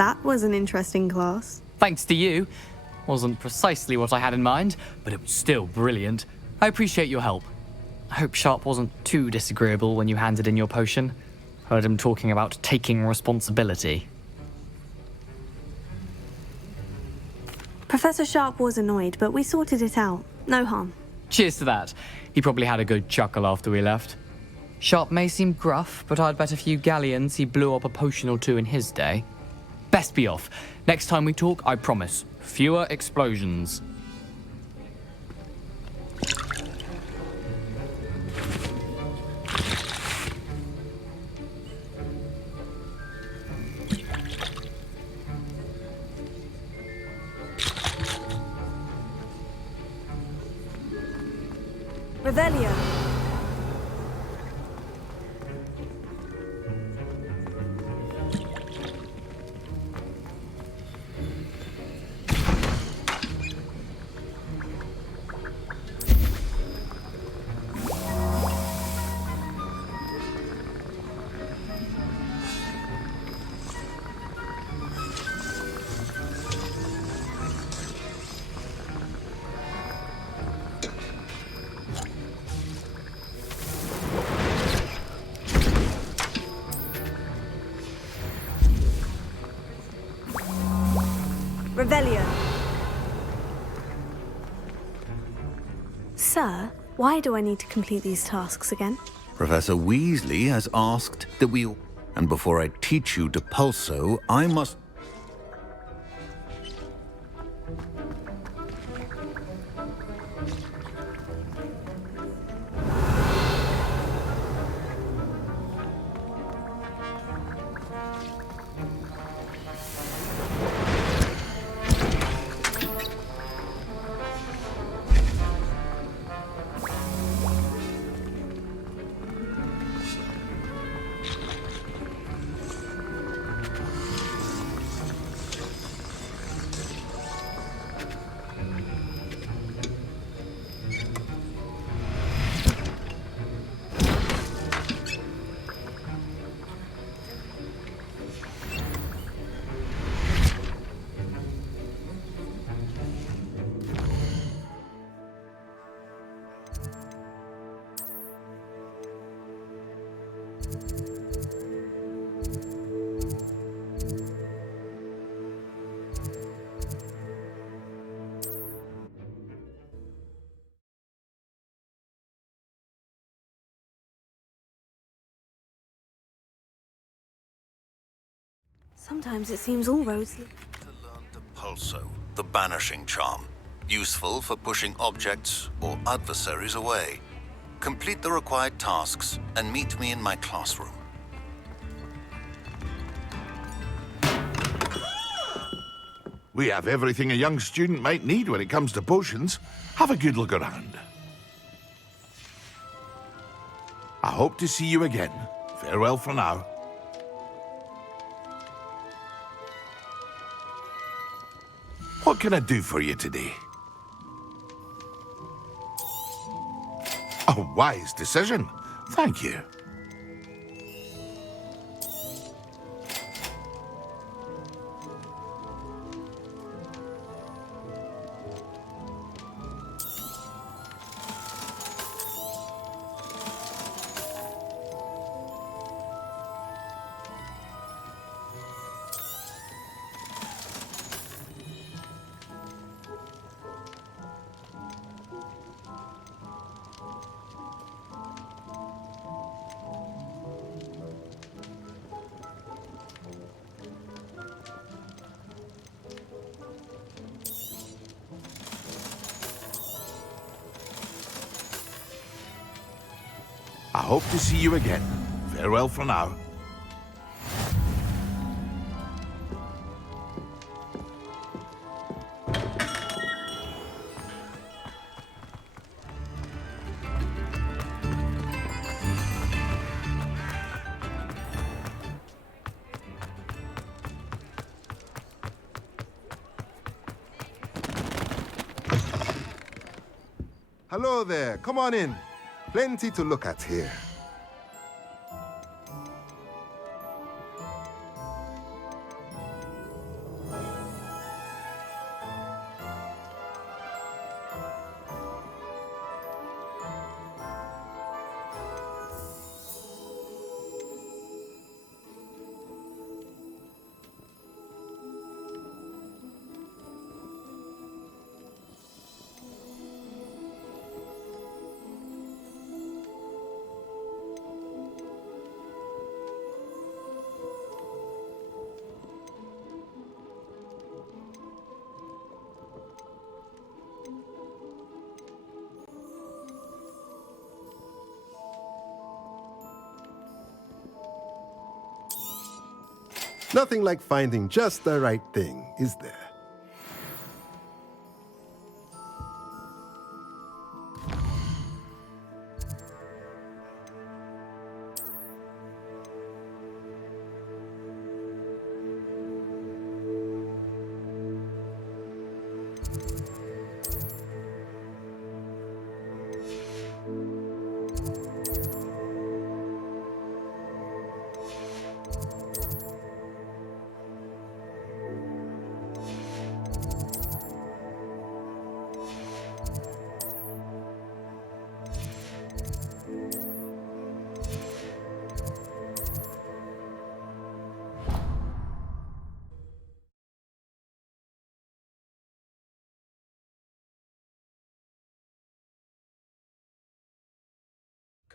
That was an interesting class. Thanks to you. Wasn't precisely what I had in mind, but it was still brilliant. I appreciate your help. I hope Sharp wasn't too disagreeable when you handed in your potion. Heard him talking about taking responsibility. Professor Sharp was annoyed, but we sorted it out. No harm. Cheers to that. He probably had a good chuckle after we left. Sharp may seem gruff, but I'd bet a few galleons he blew up a potion or two in his day. Best be off. Next time we talk, I promise, fewer explosions. Revelio. Revelio. Sir, why do I need to complete these tasks again? Professor Weasley has asked that we... And before I teach you to pulso, I must... Sometimes it seems all roads... To learn to pulso, the banishing charm. Useful for pushing objects or adversaries away. Complete the required tasks and meet me in my classroom. We have everything a young student might need when it comes to potions. Have a good look around. I hope to see you again. Farewell for now. What can I do for you today? A wise decision. Thank you. I hope to see you again. Farewell for now. Hello there, come on in. Plenty to look at here. Nothing like finding just the right thing, is there?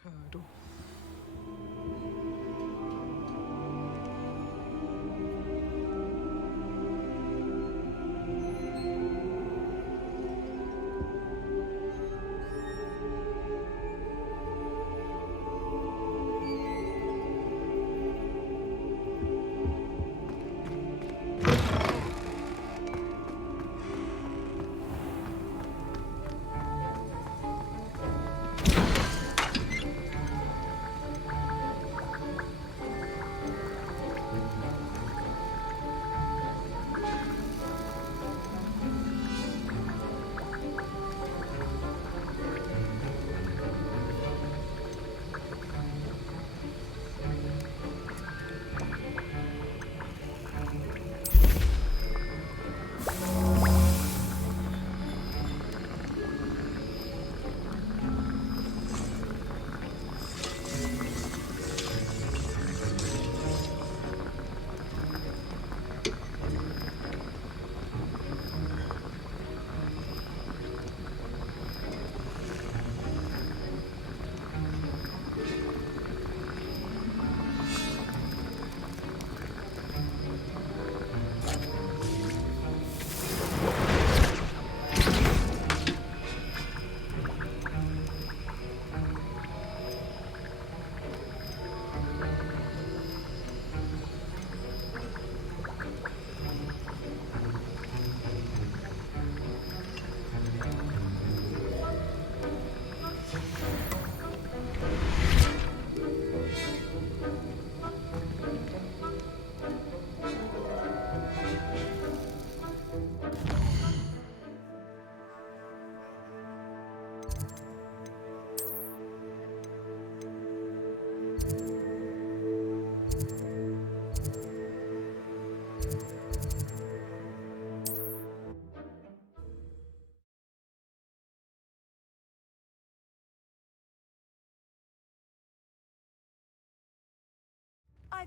Curdle.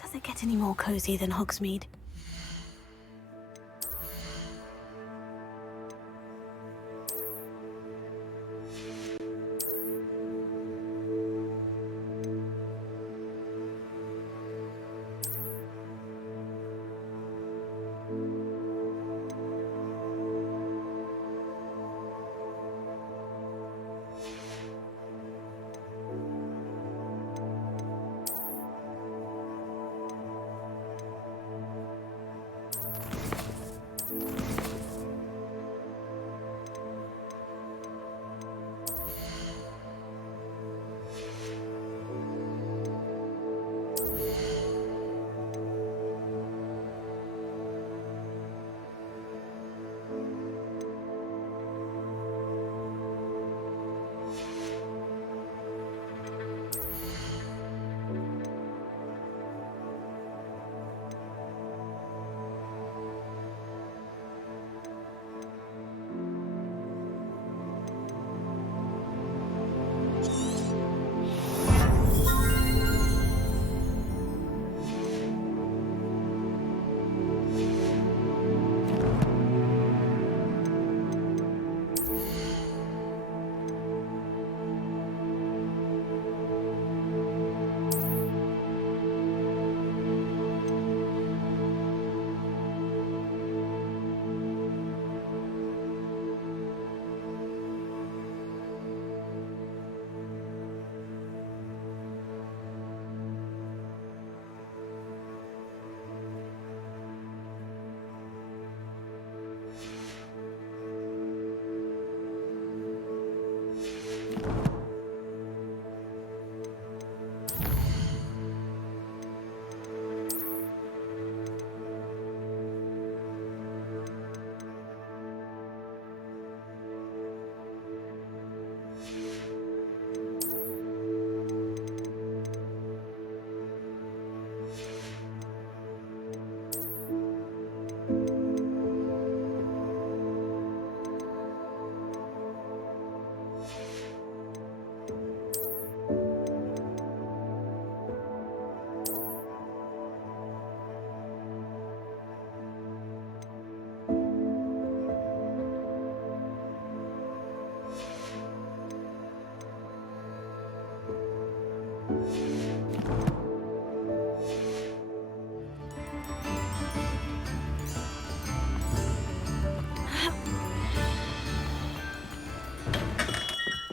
Does it get any more cozy than Hogsmeade?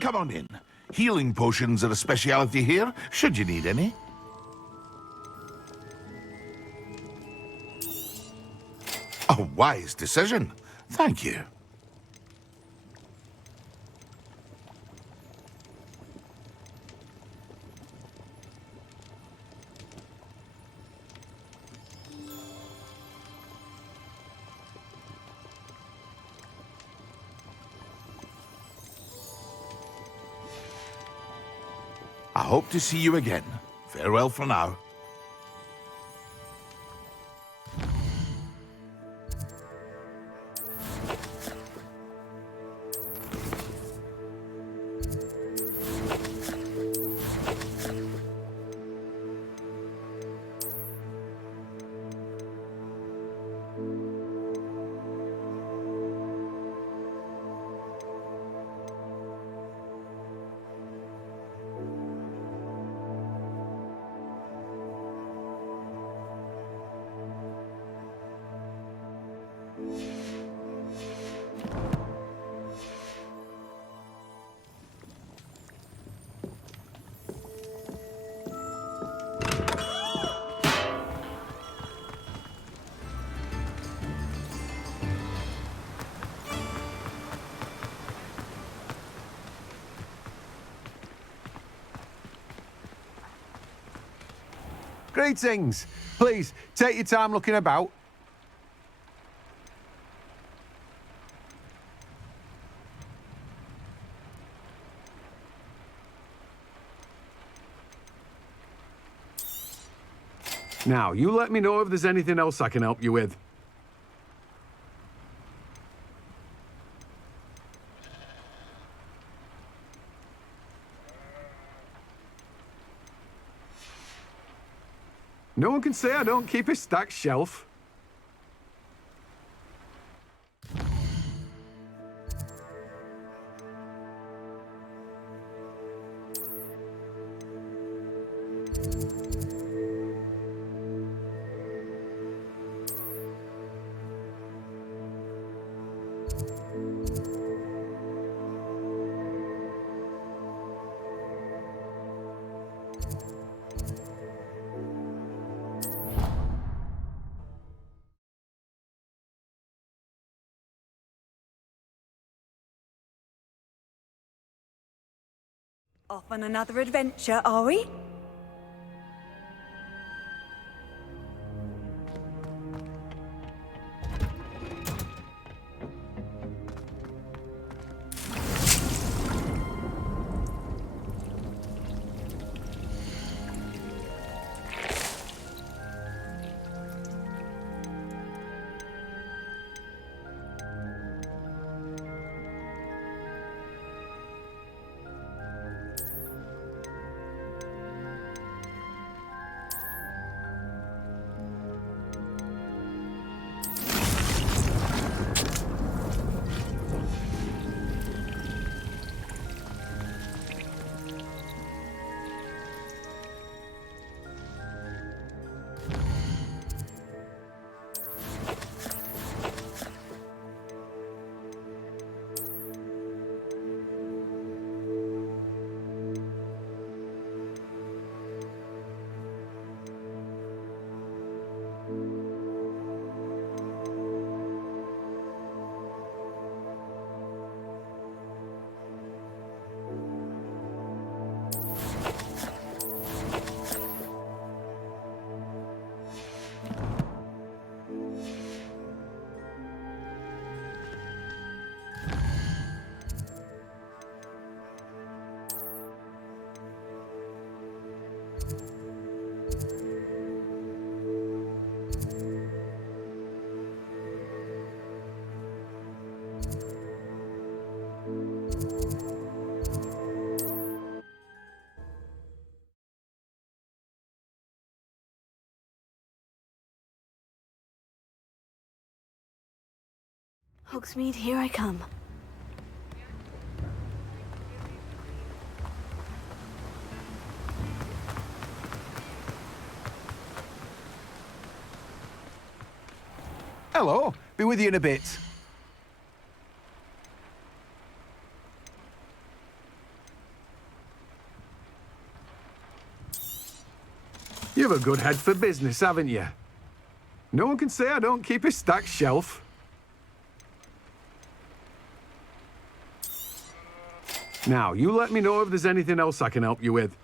Come on in. Healing potions are a speciality here, should you need any. A wise decision. Thank you. I hope to see you again. Farewell for now. Greetings. Please, take your time looking about. Now, you let me know if there's anything else I can help you with. No one can say I don't keep a stacked shelf. Off on another adventure, are we? Hogsmeade, here I come. Hello. Be with you in a bit. You've a good head for business, haven't you? No one can say I don't keep a stacked shelf. Now, you let me know if there's anything else I can help you with.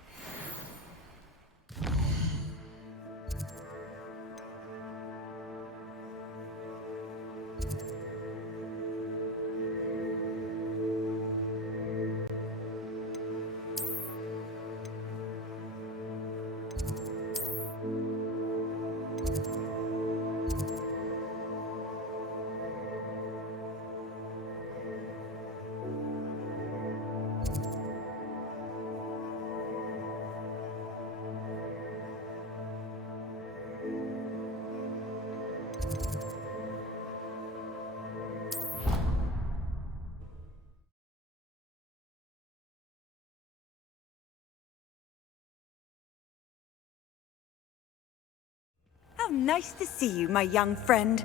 How nice to see you, my young friend.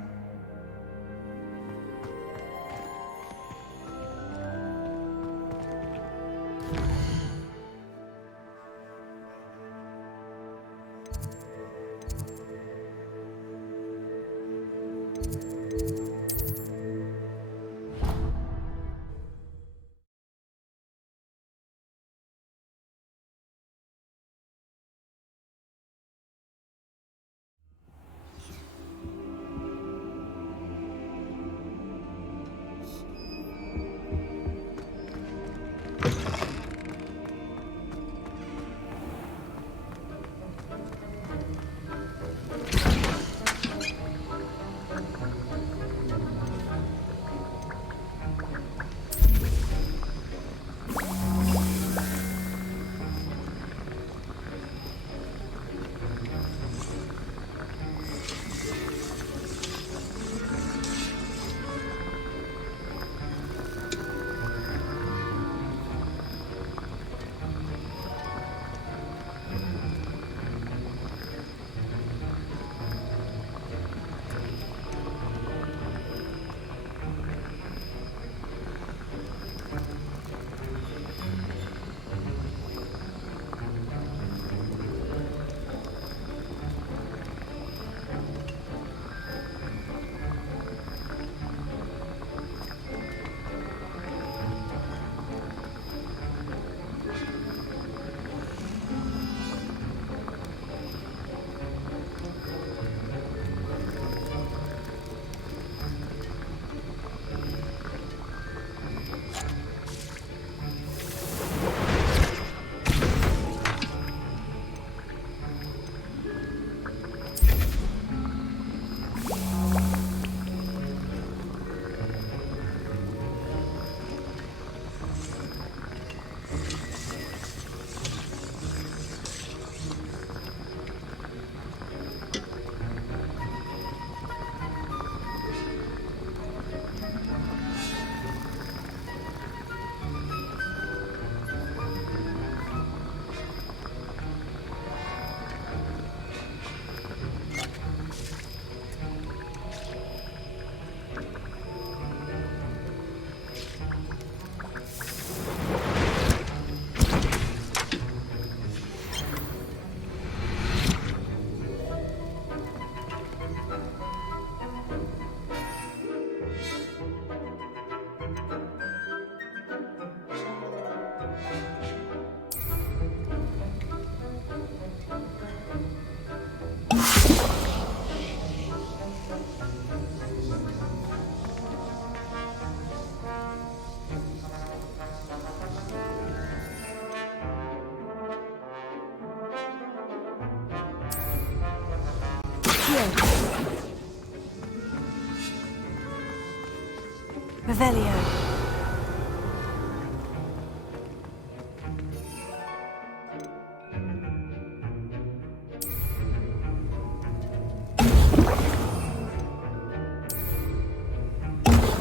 Revelio.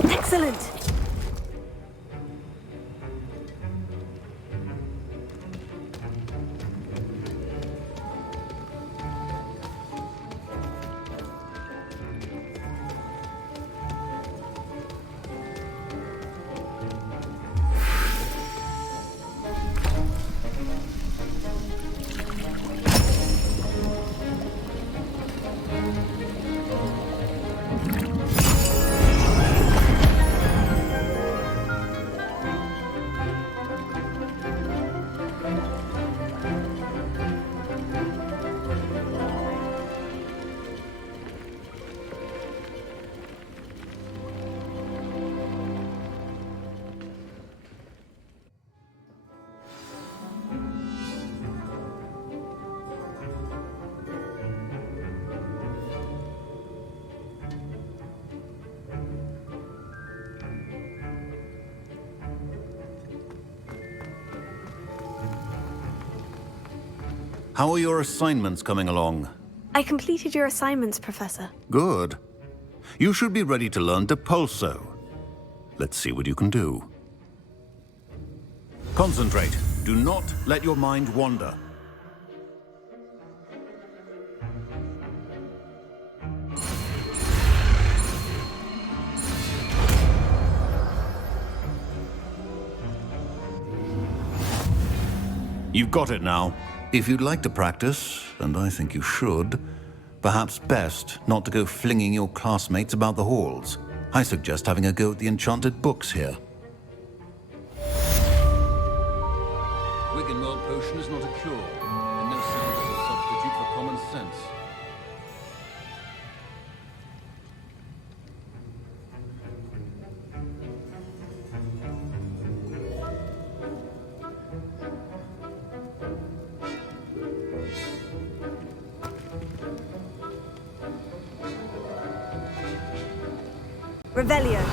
Excellent! How are your assignments coming along? I completed your assignments, Professor. Good. You should be ready to learn Depulso. Let's see what you can do. Concentrate. Do not let your mind wander. You've got it now. If you'd like to practice, and I think you should, perhaps best not to go flinging your classmates about the halls. I suggest having a go at the enchanted books here. Wiggenweld potion is not a cure, and no sound is a substitute for common sense. Revelio.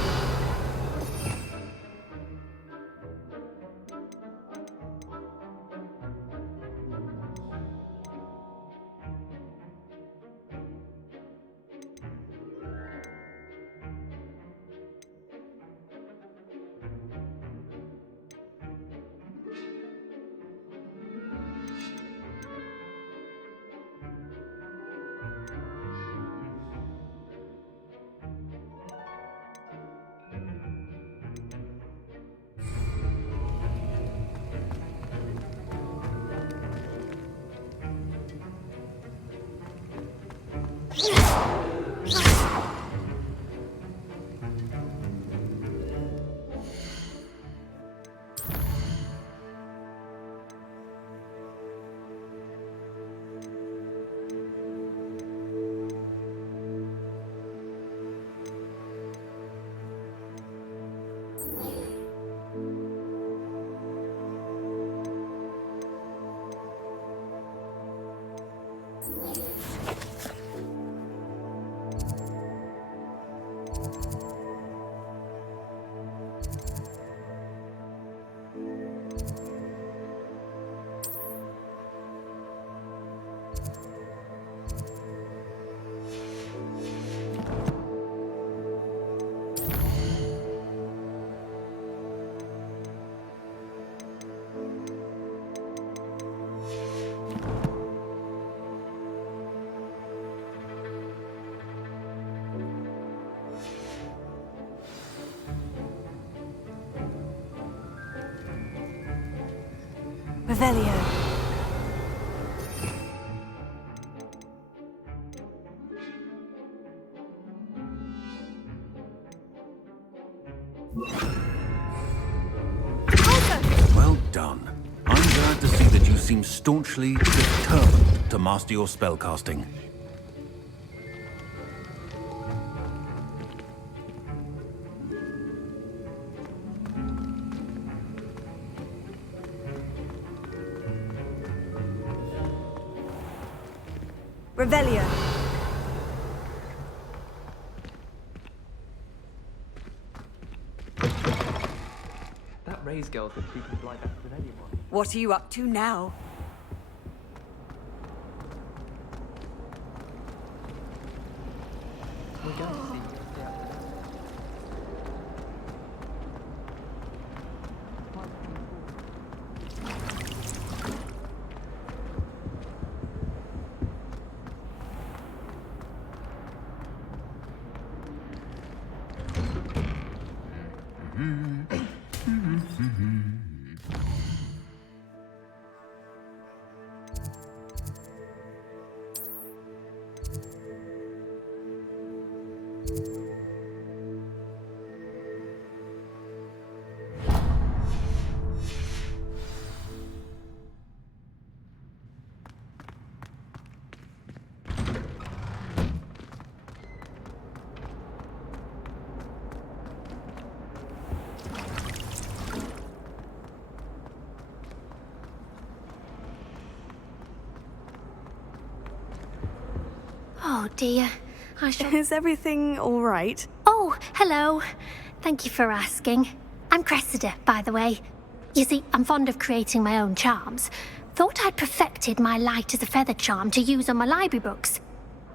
Revelio. Well done. I'm glad to see that you seem staunchly determined to master your spellcasting. Revelio. That Ray's girl could be like that with anyone. What are you up to now? We're going to see. Oh dear, I shall... Is everything all right? Oh, hello. Thank you for asking. I'm Cressida, by the way. You see, I'm fond of creating my own charms. Thought I'd perfected my light as a feather charm to use on my library books.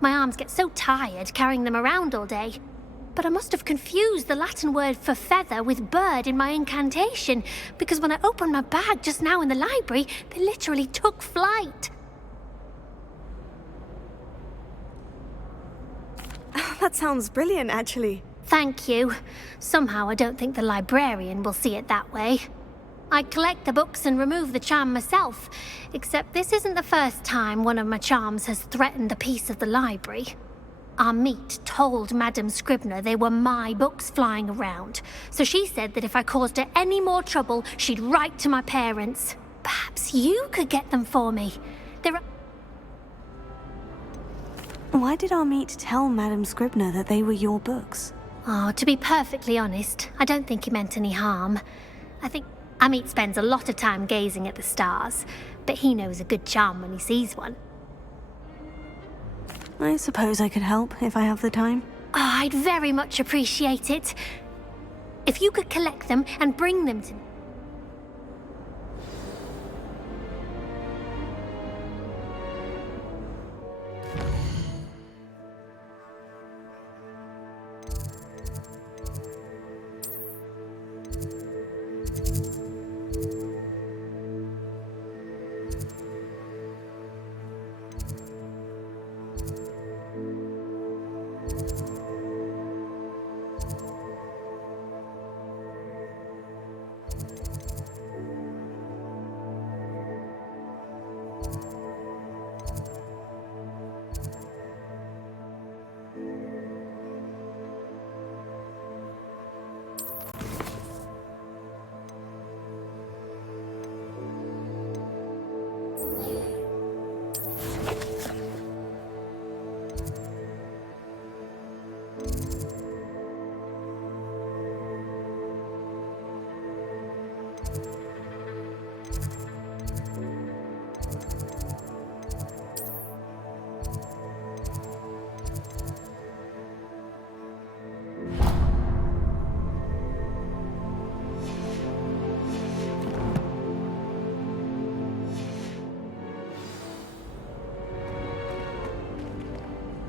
My arms get so tired carrying them around all day. But I must have confused the Latin word for feather with bird in my incantation, because when I opened my bag just now in the library, they literally took flight. That sounds brilliant, actually. Thank you. Somehow I don't think the librarian will see it that way. I collect the books and remove the charm myself, except this isn't the first time one of my charms has threatened the peace of the library. Our meet told Madame Scribner they were my books flying around, so she said that if I caused her any more trouble, she'd write to my parents. Perhaps you could get them for me. There are... Why did our meet tell Madame Scribner that they were your books? Oh, to be perfectly honest, I don't think he meant any harm. I think Amit spends a lot of time gazing at the stars, but he knows a good charm when he sees one. I suppose I could help if I have the time. Oh, I'd very much appreciate it. If you could collect them and bring them to me.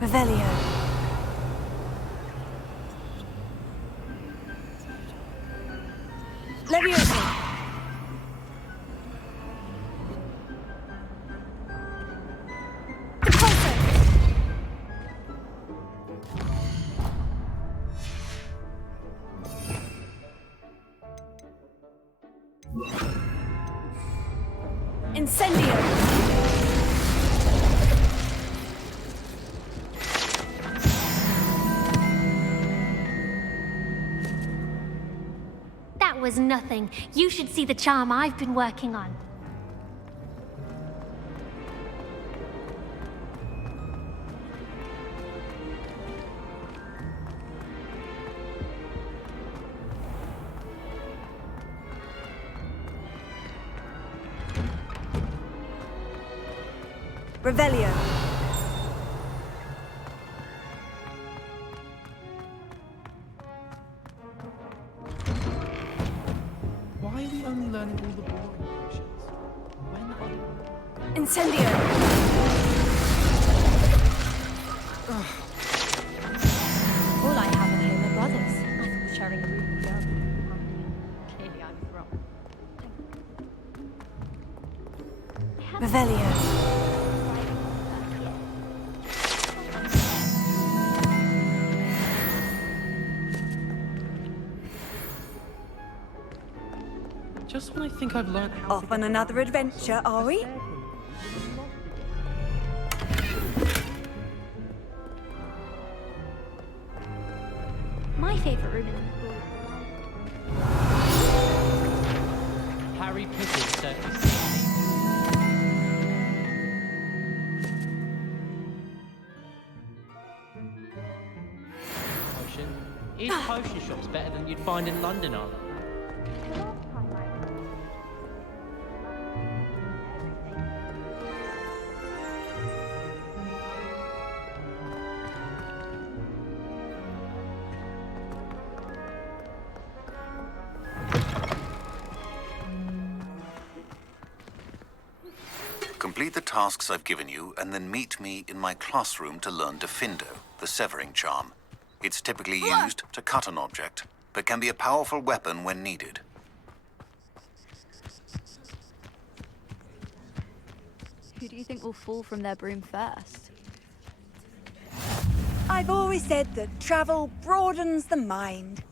Revelio. Leviosa. Incendio. That was nothing. You should see the charm I've been working on. Revelio. Why are we only learning all the boring potions? When are we... Incendio. All I have at home are brothers. I thought sharing a room with them. Clearly I was wrong. Revelio. Just when I think I've learned how Off on another adventure, are we? My favourite room in the school. Harry Potter's circus. Potion. Is potion shops better than you'd find in London, are they? Complete the tasks I've given you, and then meet me in my classroom to learn Defindo, the severing charm. It's typically used to cut an object, but can be a powerful weapon when needed. Who do you think will fall from their broom first? I've always said that travel broadens the mind.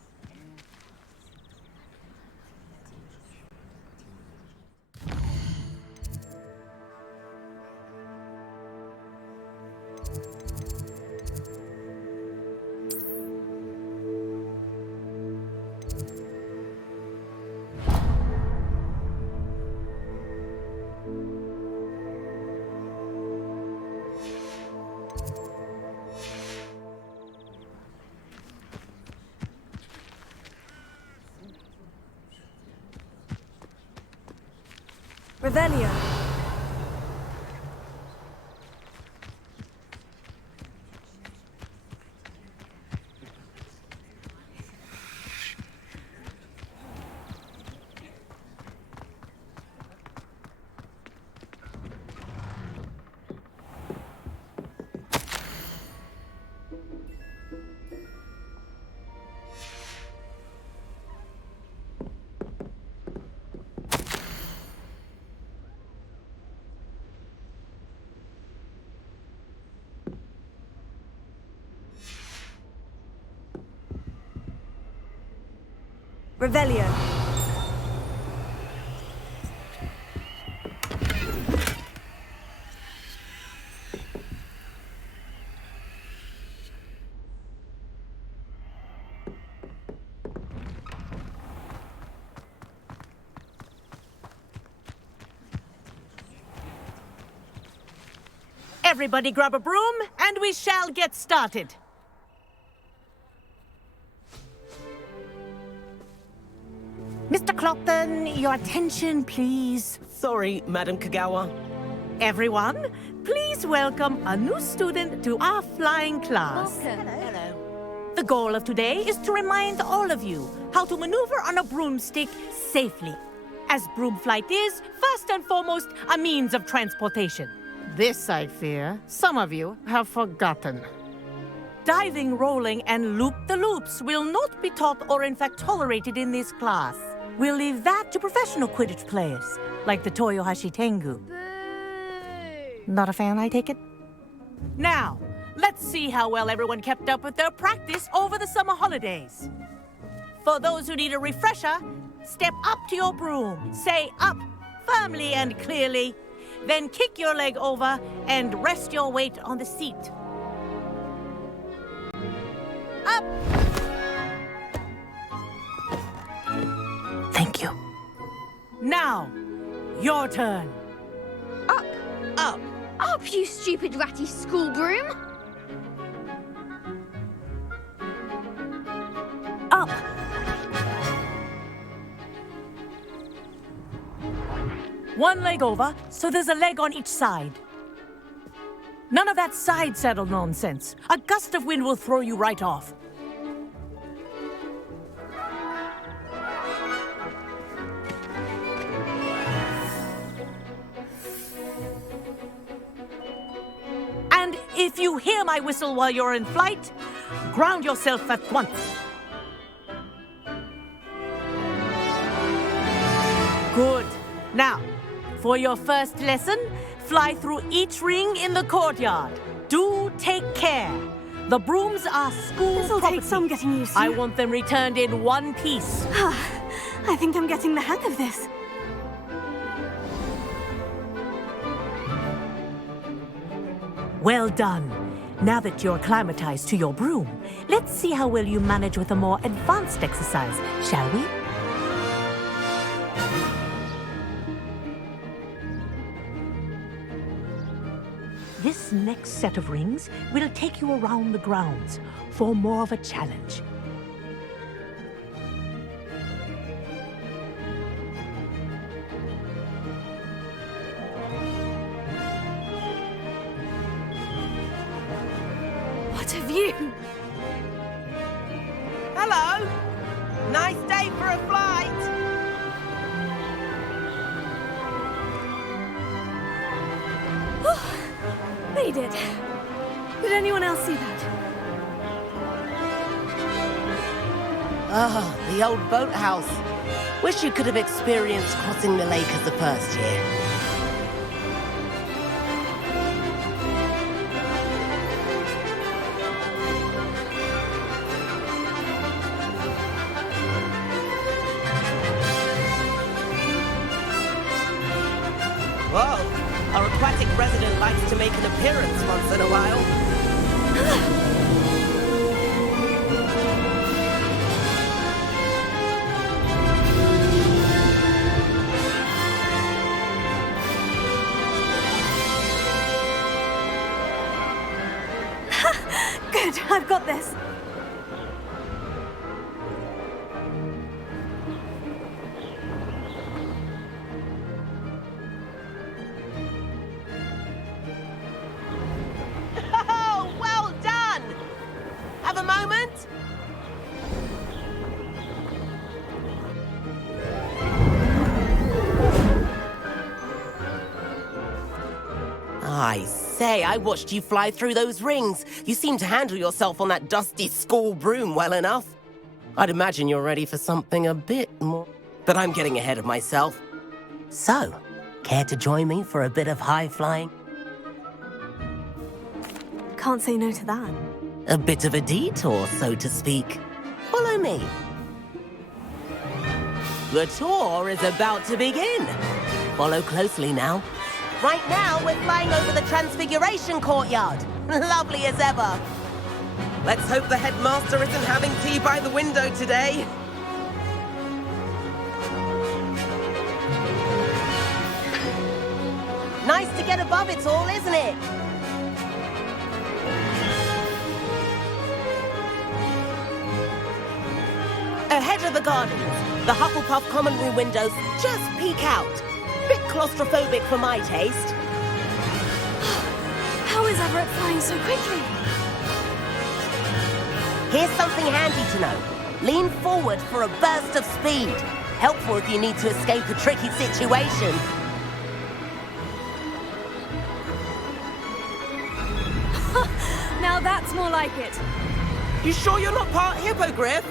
Revelio. Revelio. Everybody grab a broom, and we shall get started. Mr. Clopton, your attention, please. Sorry, Madam Kagawa. Everyone, please welcome a new student to our flying class. Hello. The goal of today is to remind all of you how to maneuver on a broomstick safely, as broom flight is, first and foremost, a means of transportation. This, I fear, some of you have forgotten. Diving, rolling, and loop-the-loops will not be taught or in fact tolerated in this class. We'll leave that to professional Quidditch players, like the Toyohashi Tengu. Boo! Not a fan, I take it? Now, let's see how well everyone kept up with their practice over the summer holidays. For those who need a refresher, step up to your broom, say up firmly and clearly, then kick your leg over and rest your weight on the seat. Up! Thank you. Now, your turn. Up! Up! Up, you stupid ratty school broom! Up. One leg over, so there's a leg on each side. None of that side saddle nonsense. A gust of wind will throw you right off. And if you hear my whistle while you're in flight, ground yourself at once. Good. Now, for your first lesson, fly through each ring in the courtyard. Do take care. The brooms are school This'll property. take some getting used to. I want them returned in one piece. I think I'm getting the hang of this. Well done. Now that you're acclimatized to your broom, let's see how well you manage with a more advanced exercise, shall we? This next set of rings will take you around the grounds for more of a challenge. What have you? Hello. Nice day for a flight. did. Did anyone else see that? Ah, the old boathouse. Wish you could have experienced crossing the lake as the first year. Whoa, our aquatic resident likes to make an appearance once in a while. Good, I've got this. Oh, well done! Have a moment? I say, I watched you fly through those rings. You seem to handle yourself on that dusty school broom well enough. I'd imagine you're ready for something a bit more. But I'm getting ahead of myself. So, care to join me for a bit of high flying? Can't say no to that. A bit of a detour, so to speak. Follow me. The tour is about to begin. Follow closely now. Right now, we're flying over the Transfiguration Courtyard. Lovely as ever. Let's hope the headmaster isn't having tea by the window today. Nice to get above it all, isn't it? Ahead of the gardens, the Hufflepuff common room windows just peek out. Bit claustrophobic for my taste. How is Everett flying so quickly? Here's something handy to know. Lean forward for a burst of speed. Helpful if you need to escape a tricky situation. Now that's more like it. You sure you're not part hippogriff?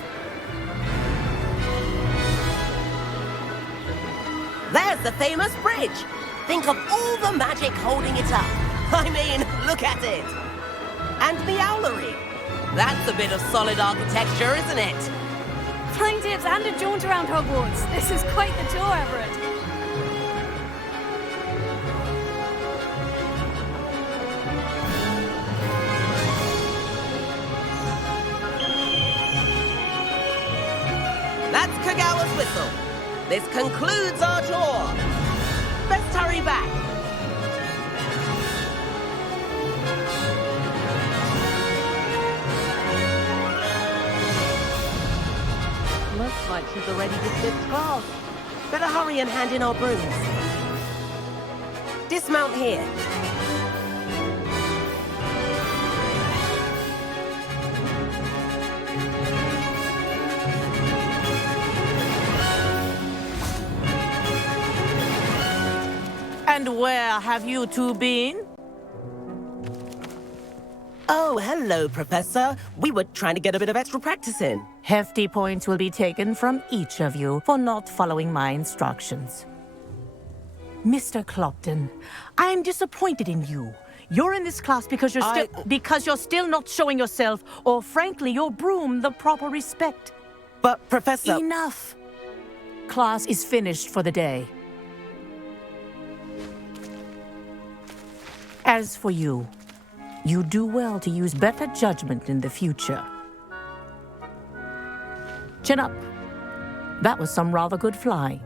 There's the famous bridge. Think of all the magic holding it up. I mean, look at it. And the owlery. That's a bit of solid architecture, isn't it? Flying tips and a jaunt around Hogwarts. This is quite the tour, Everett. That's Kagawa's whistle. This concludes our tour. Best hurry back. Looks like she's already dismissed class. Better hurry and hand in our brooms. Dismount here. And where have you two been? Oh, hello, Professor. We were trying to get a bit of extra practice in. Hefty points will be taken from each of you for not following my instructions. Mr. Clopton, I'm disappointed in you. You're in this class because you're still not showing yourself, or frankly, your broom the proper respect. But, Professor... Enough. Class is finished for the day. As for you, you do well to use better judgment in the future. Chin up. That was some rather good flying.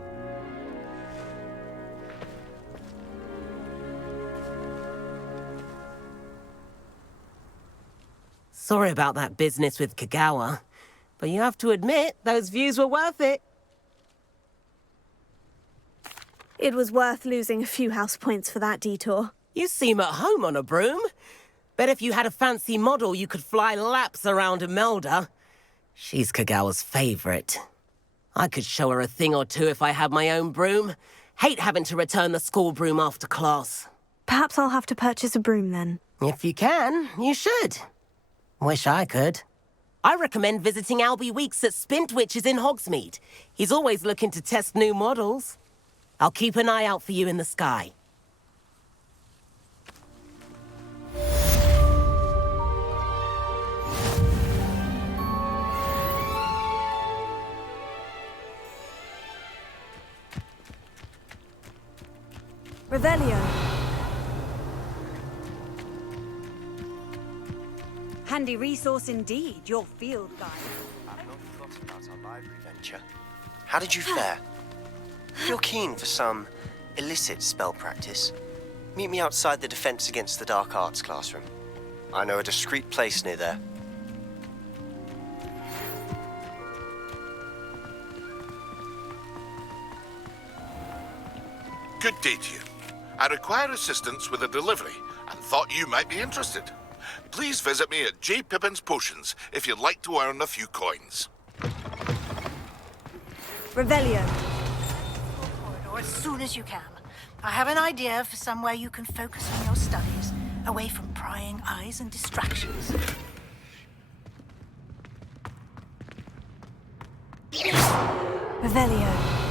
Sorry about that business with Kagawa, but you have to admit, those views were worth it. It was worth losing a few house points for that detour. You seem at home on a broom. Bet if you had a fancy model, you could fly laps around Imelda. She's Kagawa's favorite. I could show her a thing or two if I had my own broom. Hate having to return the school broom after class. Perhaps I'll have to purchase a broom then. If you can, you should. Wish I could. I recommend visiting Albie Weeks at Spintwitches in Hogsmeade. He's always looking to test new models. I'll keep an eye out for you in the sky. Revelio. Handy resource indeed, your field guide. I've not forgotten about our library venture. How did you fare? If you're keen for some illicit spell practice, meet me outside the Defense Against the Dark Arts classroom. I know a discreet place near there. Good day to you. I require assistance with a delivery and thought you might be interested. Please visit me at J. Pippin's Potions if you'd like to earn a few coins. Revelio. Corridor as soon as you can. I have an idea for somewhere you can focus on your studies, away from prying eyes and distractions. Revelio.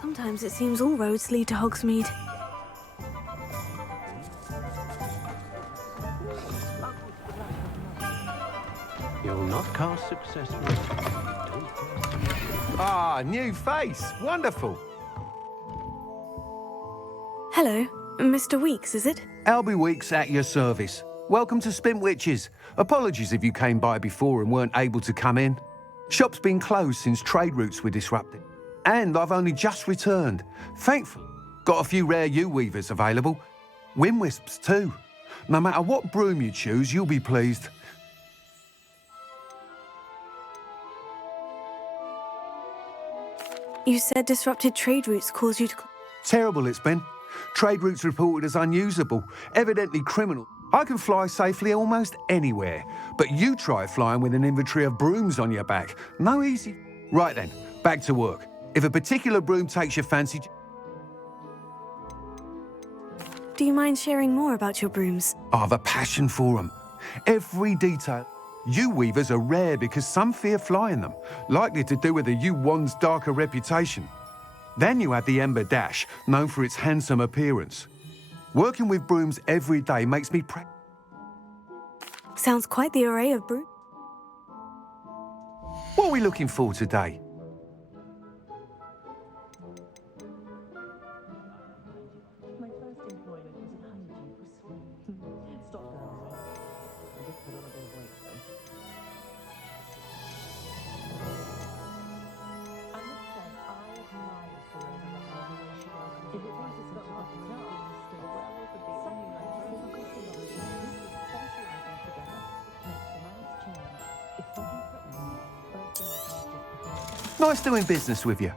Sometimes it seems all roads lead to Hogsmeade. You'll not cast successfully. Ah, new face. Wonderful. Hello, Mr. Weeks, is it? Albie Weeks at your service. Welcome to Spintwitches. Apologies if you came by before and weren't able to come in. Shop's been closed since trade routes were disrupted. And I've only just returned. Thankfully, got a few rare U-weavers available. Wind wisps too. No matter what broom you choose, you'll be pleased. You said disrupted trade routes caused you to... Terrible it's been. Trade routes reported as unusable, evidently criminal. I can fly safely almost anywhere, but you try flying with an inventory of brooms on your back. No easy. Right then, back to work. If a particular broom takes your fancy... Do you mind sharing more about your brooms? I have a passion for them. Every detail. U-weavers are rare because some fear flying them, likely to do with the U-wand's darker reputation. Then you have the Ember Dash, known for its handsome appearance. Working with brooms every day makes me proud. Sounds quite the array of brooms. What are we looking for today? Nice doing business with you.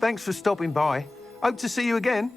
Thanks for stopping by. Hope to see you again.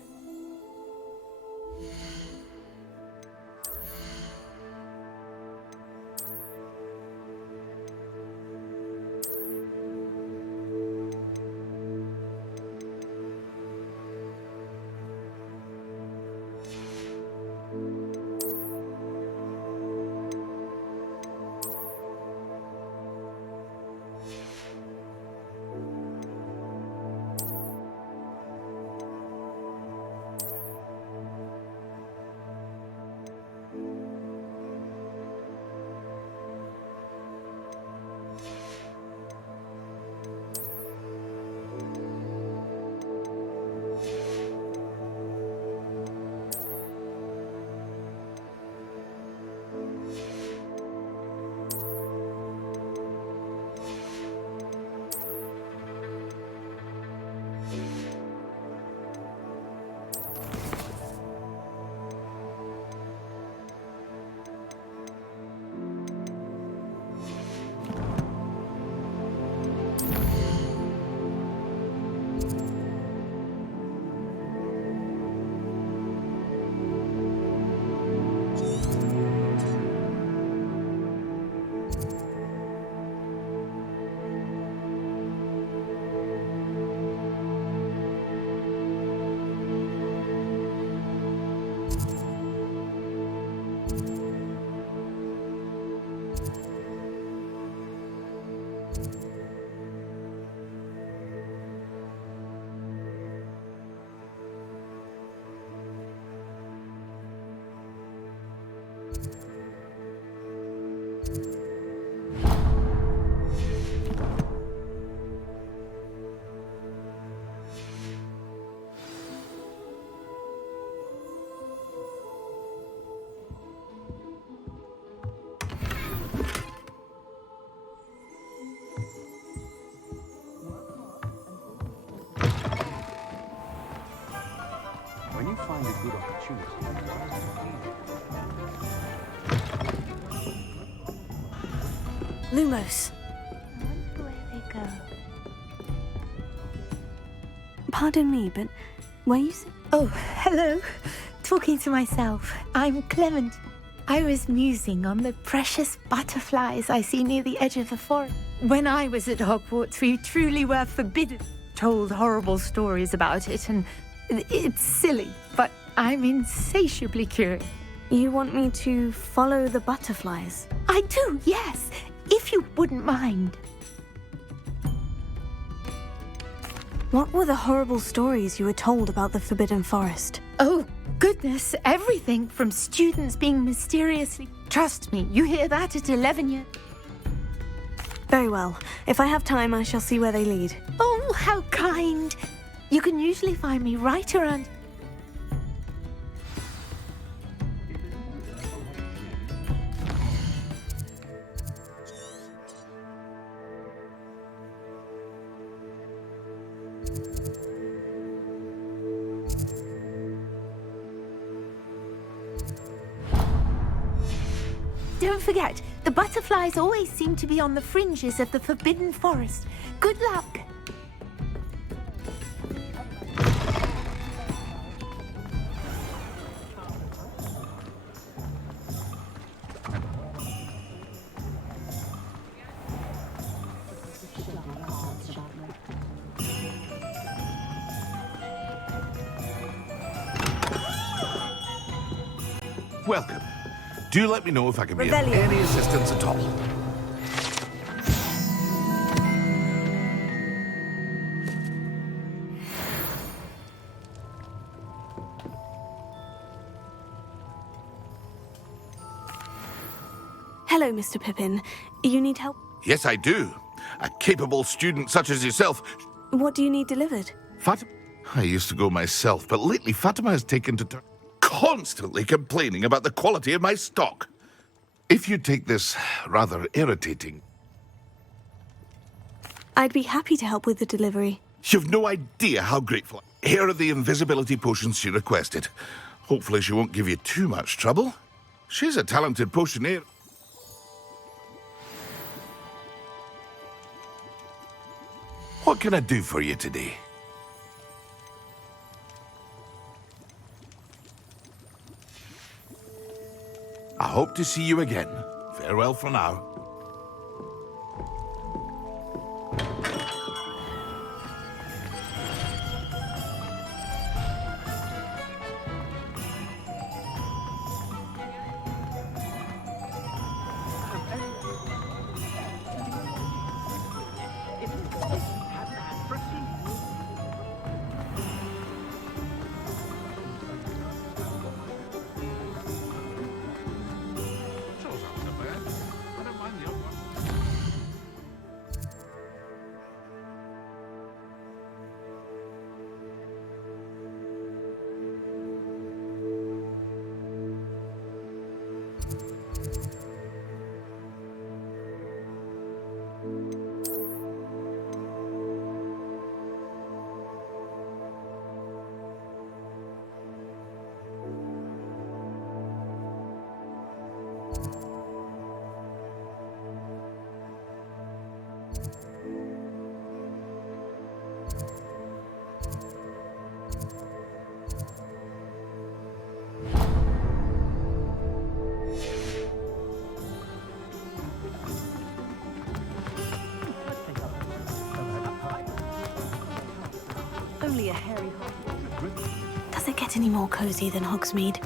When you find a good opportunity, Lumos. Where they go? Pardon me, but were you... Oh, hello. Talking to myself. I'm Clement. I was musing on the precious butterflies I see near the edge of the forest. When I was at Hogwarts, we truly were forbidden. Told horrible stories about it, and it's silly, but I'm insatiably curious. You want me to follow the butterflies? I do, yes, if you wouldn't mind. What were the horrible stories you were told about the Forbidden Forest? Oh, goodness, everything from students being mysteriously... Trust me, you hear that at 11 years... Very well. If I have time, I shall see where they lead. Oh, how kind. You can usually find me right around... Don't forget, the butterflies always seem to be on the fringes of the Forbidden Forest. Good luck! Welcome. Do let me know if I can be of Revelio. any assistance at all. Hello, Mr. Pippin. You need help? Yes, I do. A capable student such as yourself. What do you need delivered? Fatima? I used to go myself, but lately Fatima has taken to constantly complaining about the quality of my stock. If you take this rather irritating... I'd be happy to help with the delivery. You've no idea how grateful. Here are the invisibility potions she requested. Hopefully she won't give you too much trouble. She's a talented potioneer. What can I do for you today? I hope to see you again. Farewell for now. Only a hairy hole. Does it get any more cozy than Hogsmeade?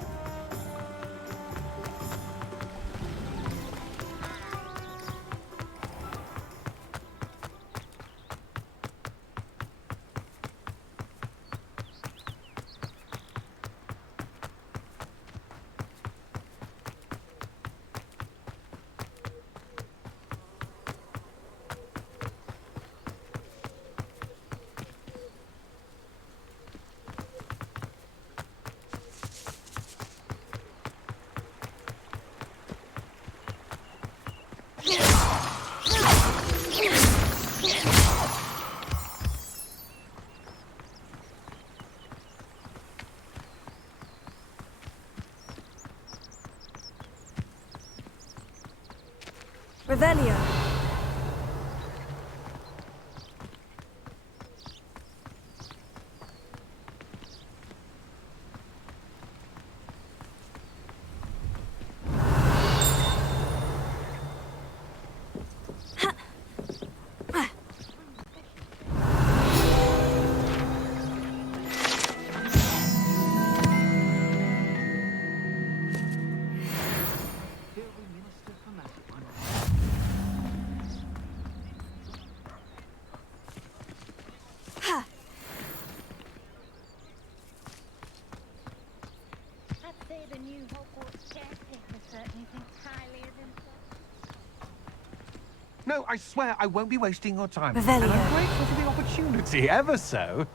Revelio. The new Hogwarts caretaker certainly thinks highly of No, I swear I won't be wasting your time. Revelio. And I'm grateful for the opportunity, ever so.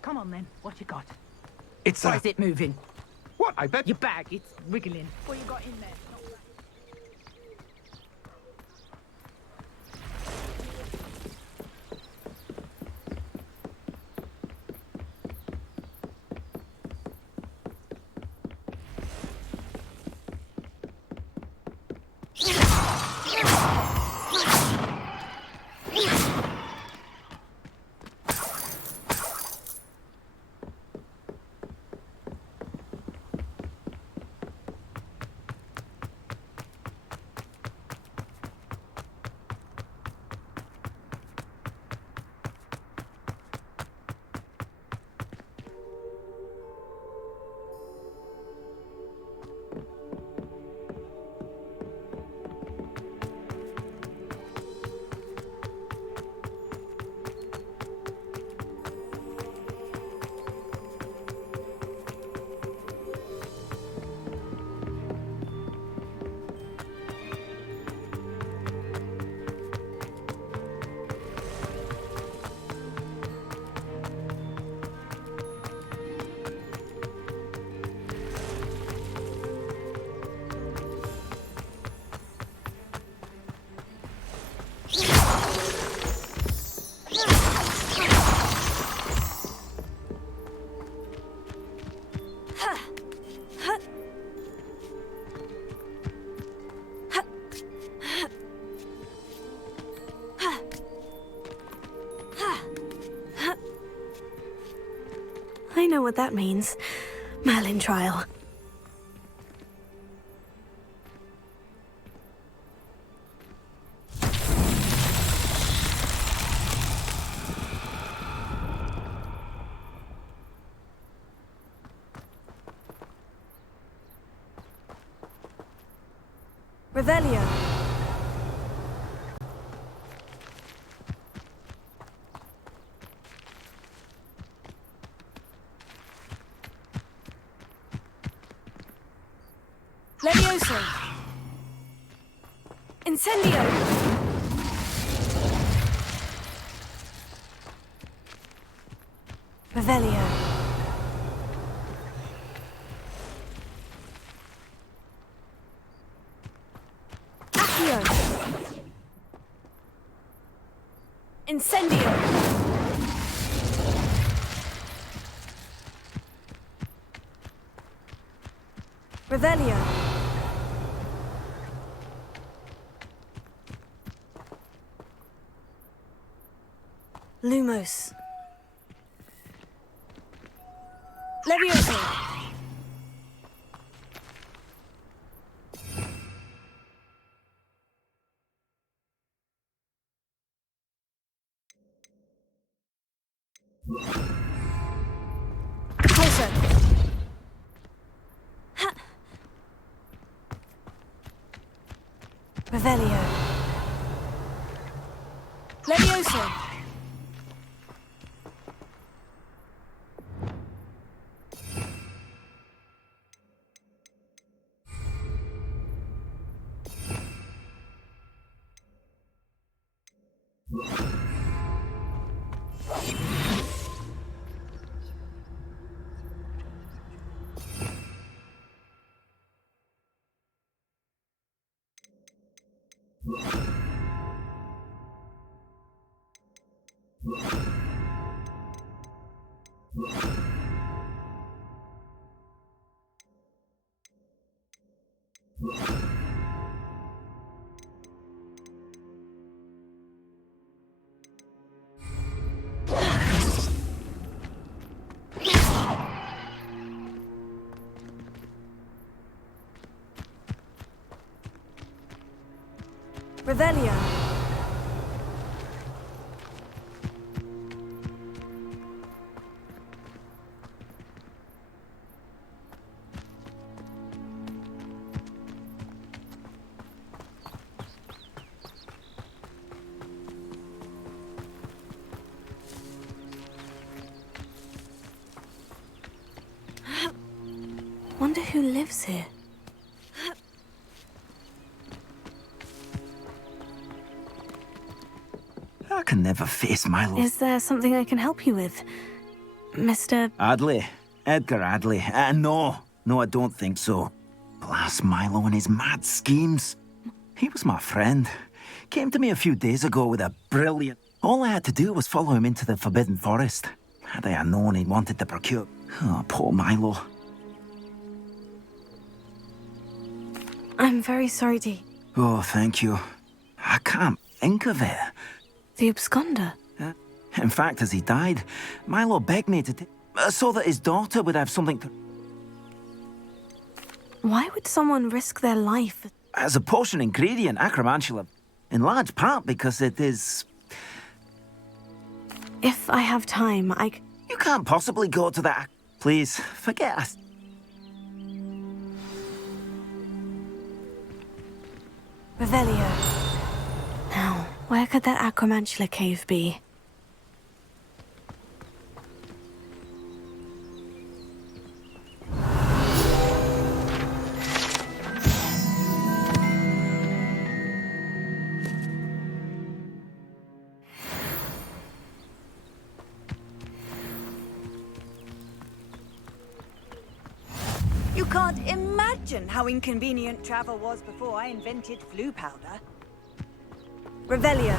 Come on then, what you got? It's Why is it moving? What, I bet... Your bag, it's wriggling. What you got in there? I know what that means. Merlin trial. Revelio. Levioso. Incendio. Revelio. Accio. Incendio. Revelio. Lumos. Levioso. Closer. Ha. Revelio. Levioso. Revelio. Wonder who lives here. can never face Milo. Is there something I can help you with, Mr. Adley. Edgar Adley. No, I don't think so. Blast Milo and his mad schemes. He was my friend. Came to me a few days ago with a brilliant... All I had to do was follow him into the Forbidden Forest. Had I known he wanted to procure... Oh, poor Milo. I'm very sorry to... Oh, thank you. I can't think of it. The absconder? In fact, as he died, Milo begged me to... so that his daughter would have something to... Why would someone risk their life? As a potion ingredient, acromantula, in large part because it is... If I have time, You can't possibly go to that... Please, forget us. Revelio. Now, where could that acromantula cave be? You can't imagine how inconvenient travel was before I invented flu powder. Revelio.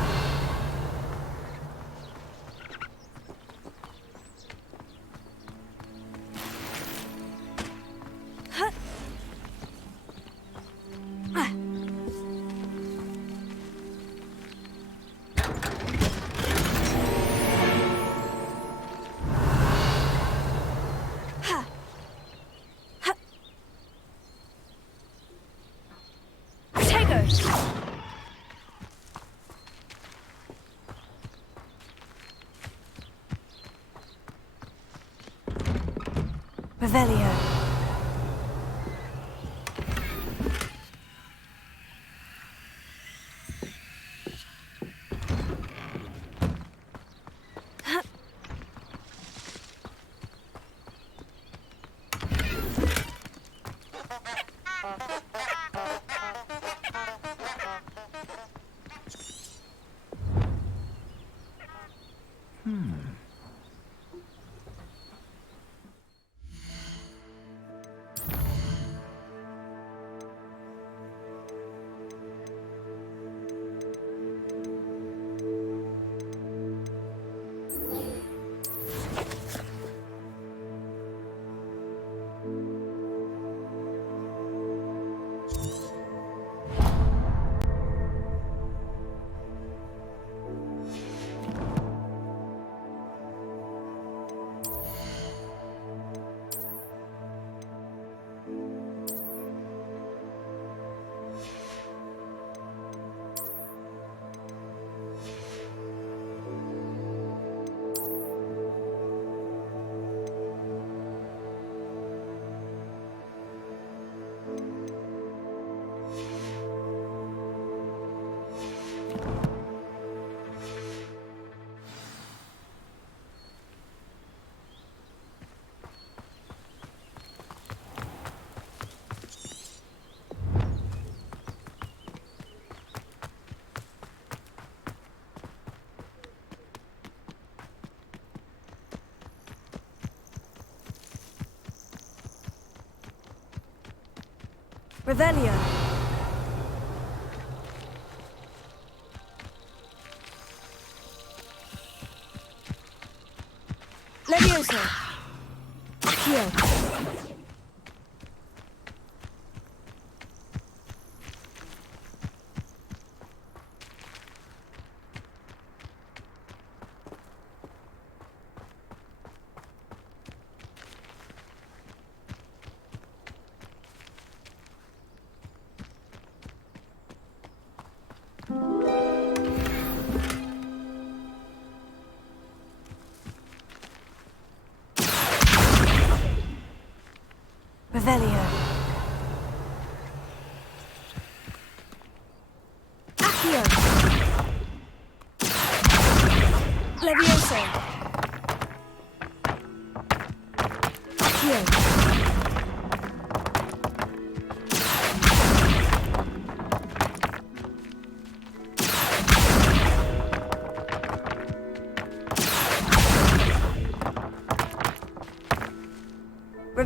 Revelio. Revelio. Levioso. Heal. Revelio. Accio. Levioso. Accio.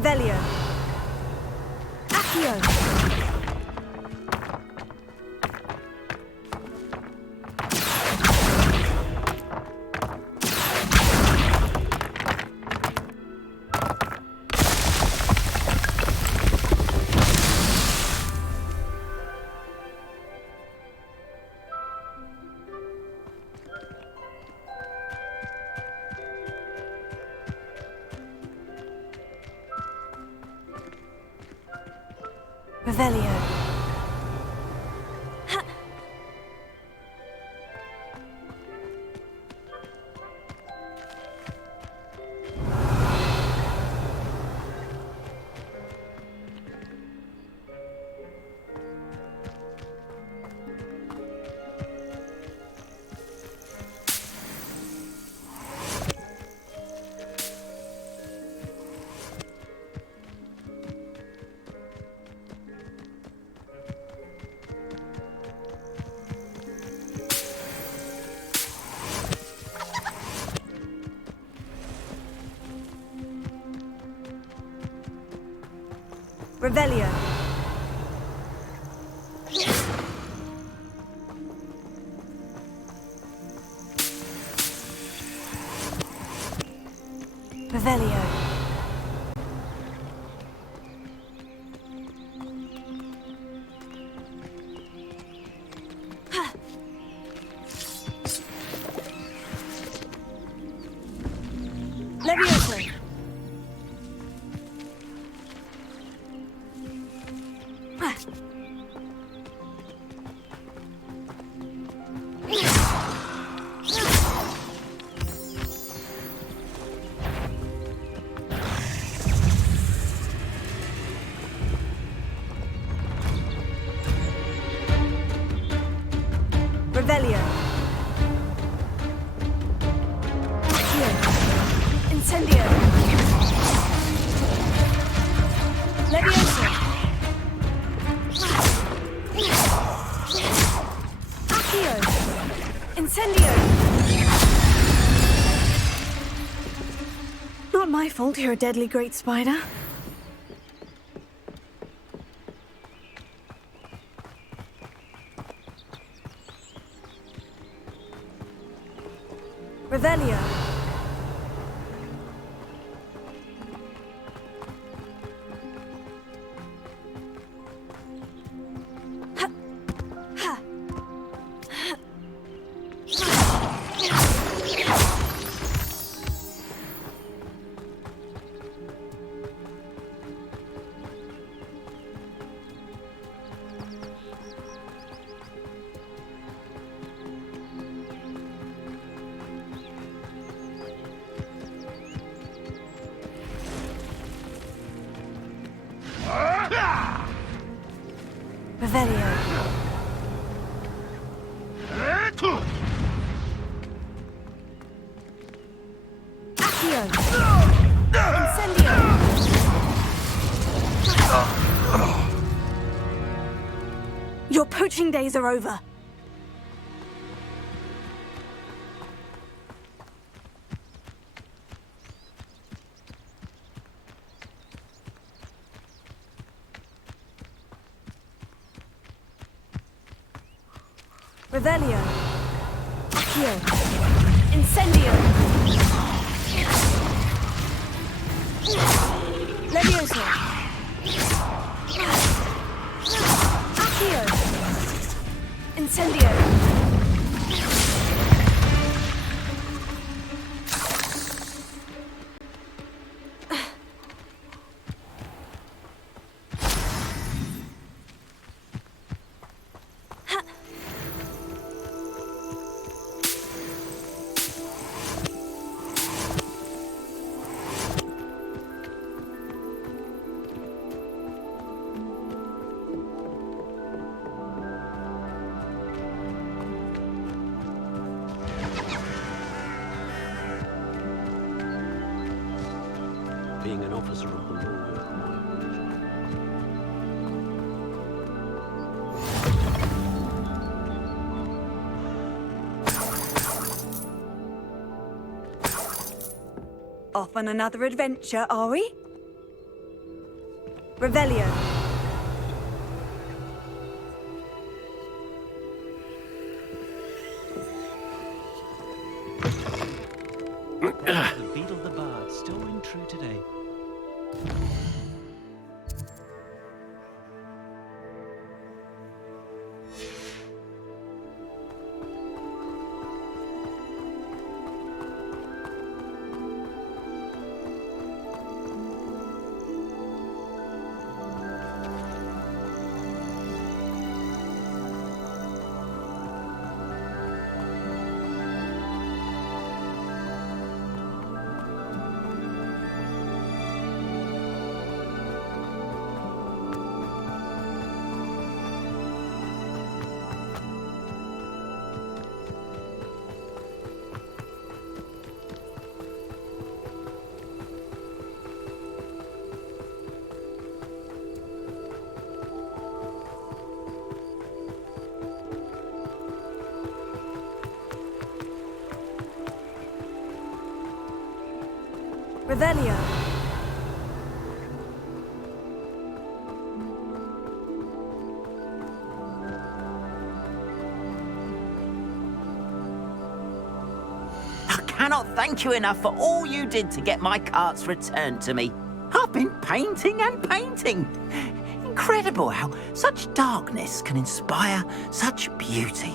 Revelio. Accio. Revelio. Revelio. Revelio. Levioso. Revelio. Accio. Incendio. Levioso. Accio. Incendio. Not my fault you're a deadly great spider. Revelio. Revelio. Accio. Incendio. Your poaching days are over. Revelio. Accio. Incendio. Levioso. Accio. Incendio. Being an officer of the law Off on another adventure, are we? Revelio. The Beetle the Bard still ring true today. Revelio. I cannot thank you enough for all you did to get my carts returned to me. I've been painting and painting. Incredible how such darkness can inspire such beauty.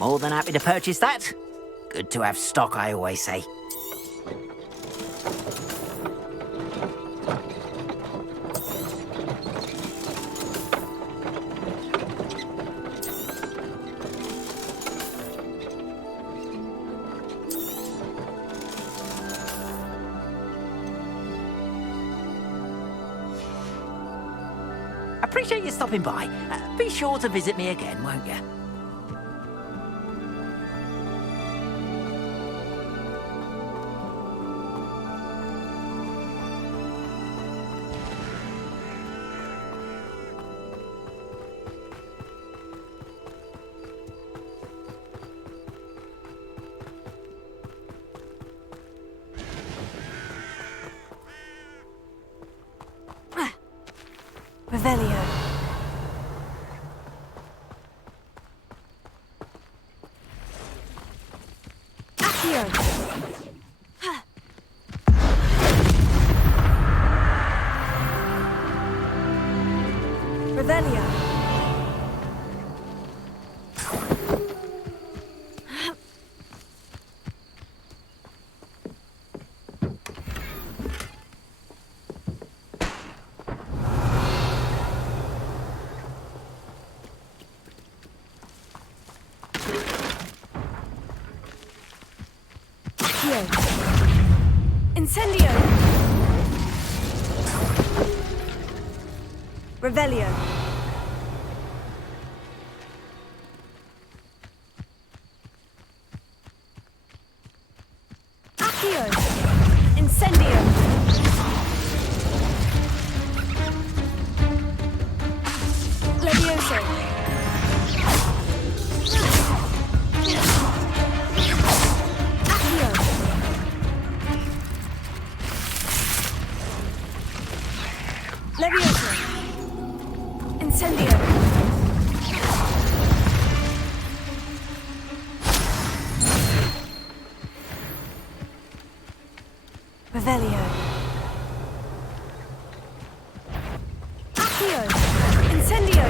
More than happy to purchase that. Good to have stock, I always say. Appreciate you stopping by. Be sure to visit me again, won't you? Revelio. Accio. Revelio. Incendio! Revelio. Accio! Incendio! Levioso! Levioso. Incendio. Revelio. Accio. Incendio.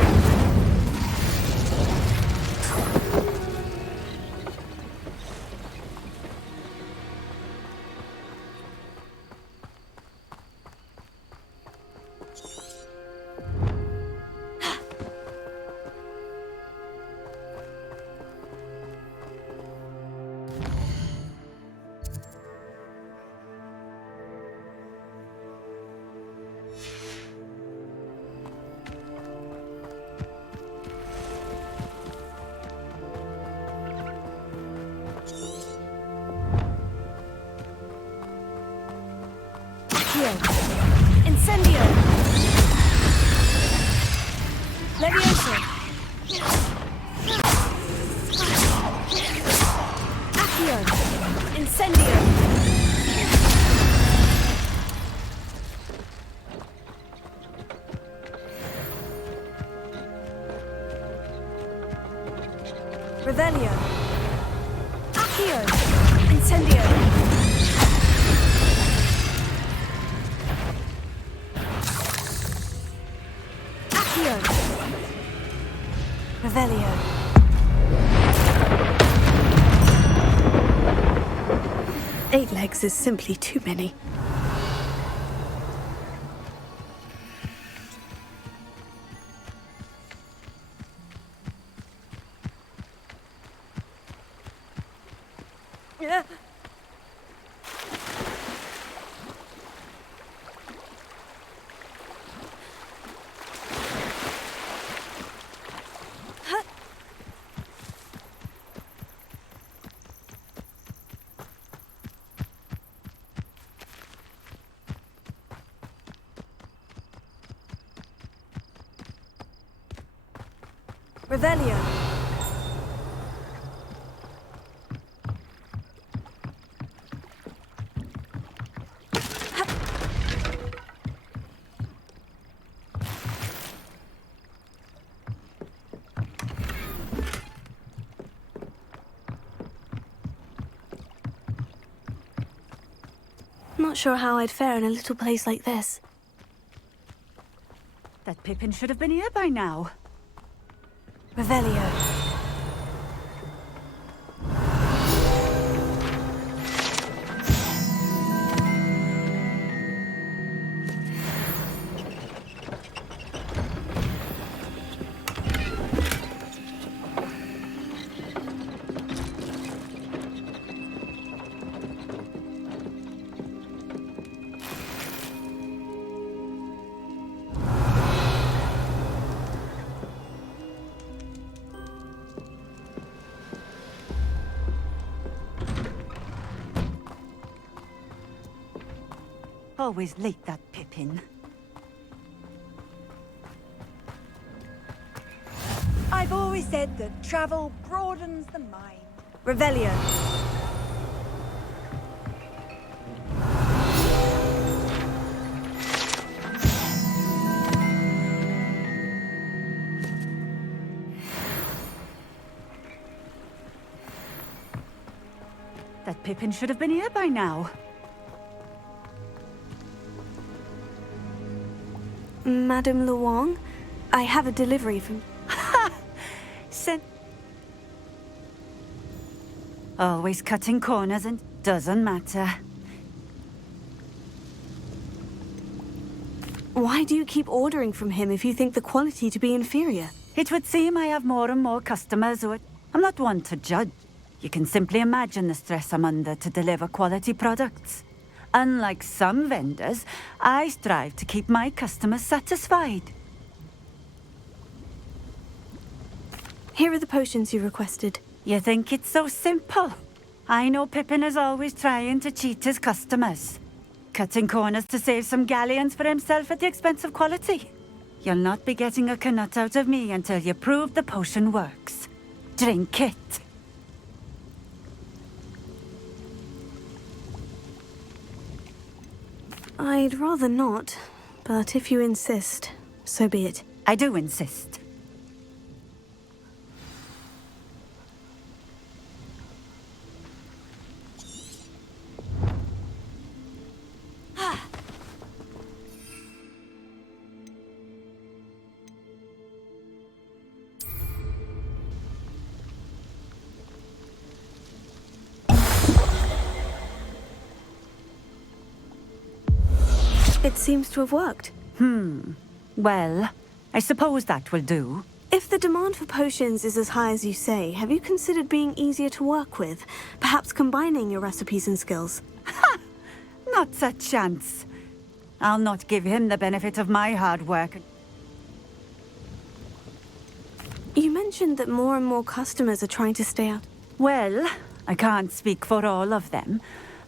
Leviosa. Accio. Incendio. Revelio. Accio. Incendio. Accio. Revelio. 8 legs is simply too many. Revelio. Not sure how I'd fare in a little place like this. That Pippin should have been here by now. Revelio. Always late, that Pippin. I've always said that travel broadens the mind. Revelio. That Pippin should have been here by now. Madame Luong, I have a delivery from... Ha! Sent... Always cutting corners and doesn't matter. Why do you keep ordering from him if you think the quality to be inferior? It would seem I have more and more customers who... I'm not one to judge. You can simply imagine the stress I'm under to deliver quality products. Unlike some vendors, I strive to keep my customers satisfied. Here are the potions you requested. You think it's so simple? I know Pippin is always trying to cheat his customers. Cutting corners to save some galleons for himself at the expense of quality. You'll not be getting a canut out of me until you prove the potion works. Drink it. I'd rather not, but if you insist, so be it. I do insist. It seems to have worked. Well, I suppose that will do. If the demand for potions is as high as you say, have you considered being easier to work with? Perhaps combining your recipes and skills? Ha! Not a chance. I'll not give him the benefit of my hard work. You mentioned that more and more customers are trying to stay out. Well, I can't speak for all of them,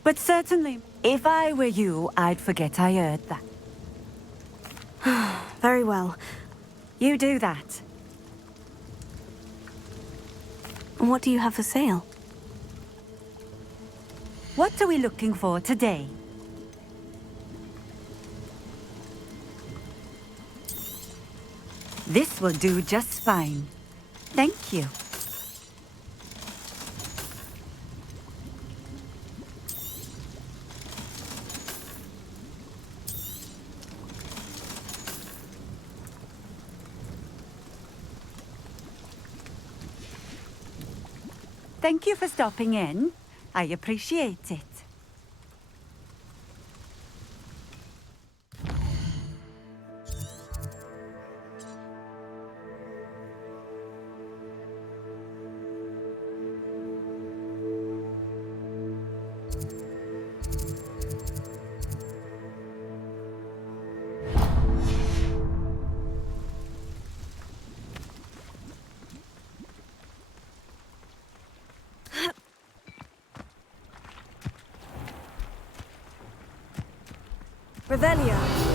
but certainly, if I were you, I'd forget I heard that. Very well. You do that. And what do you have for sale? What are we looking for today? This will do just fine. Thank you. Thank you for stopping in. I appreciate it. Revelio.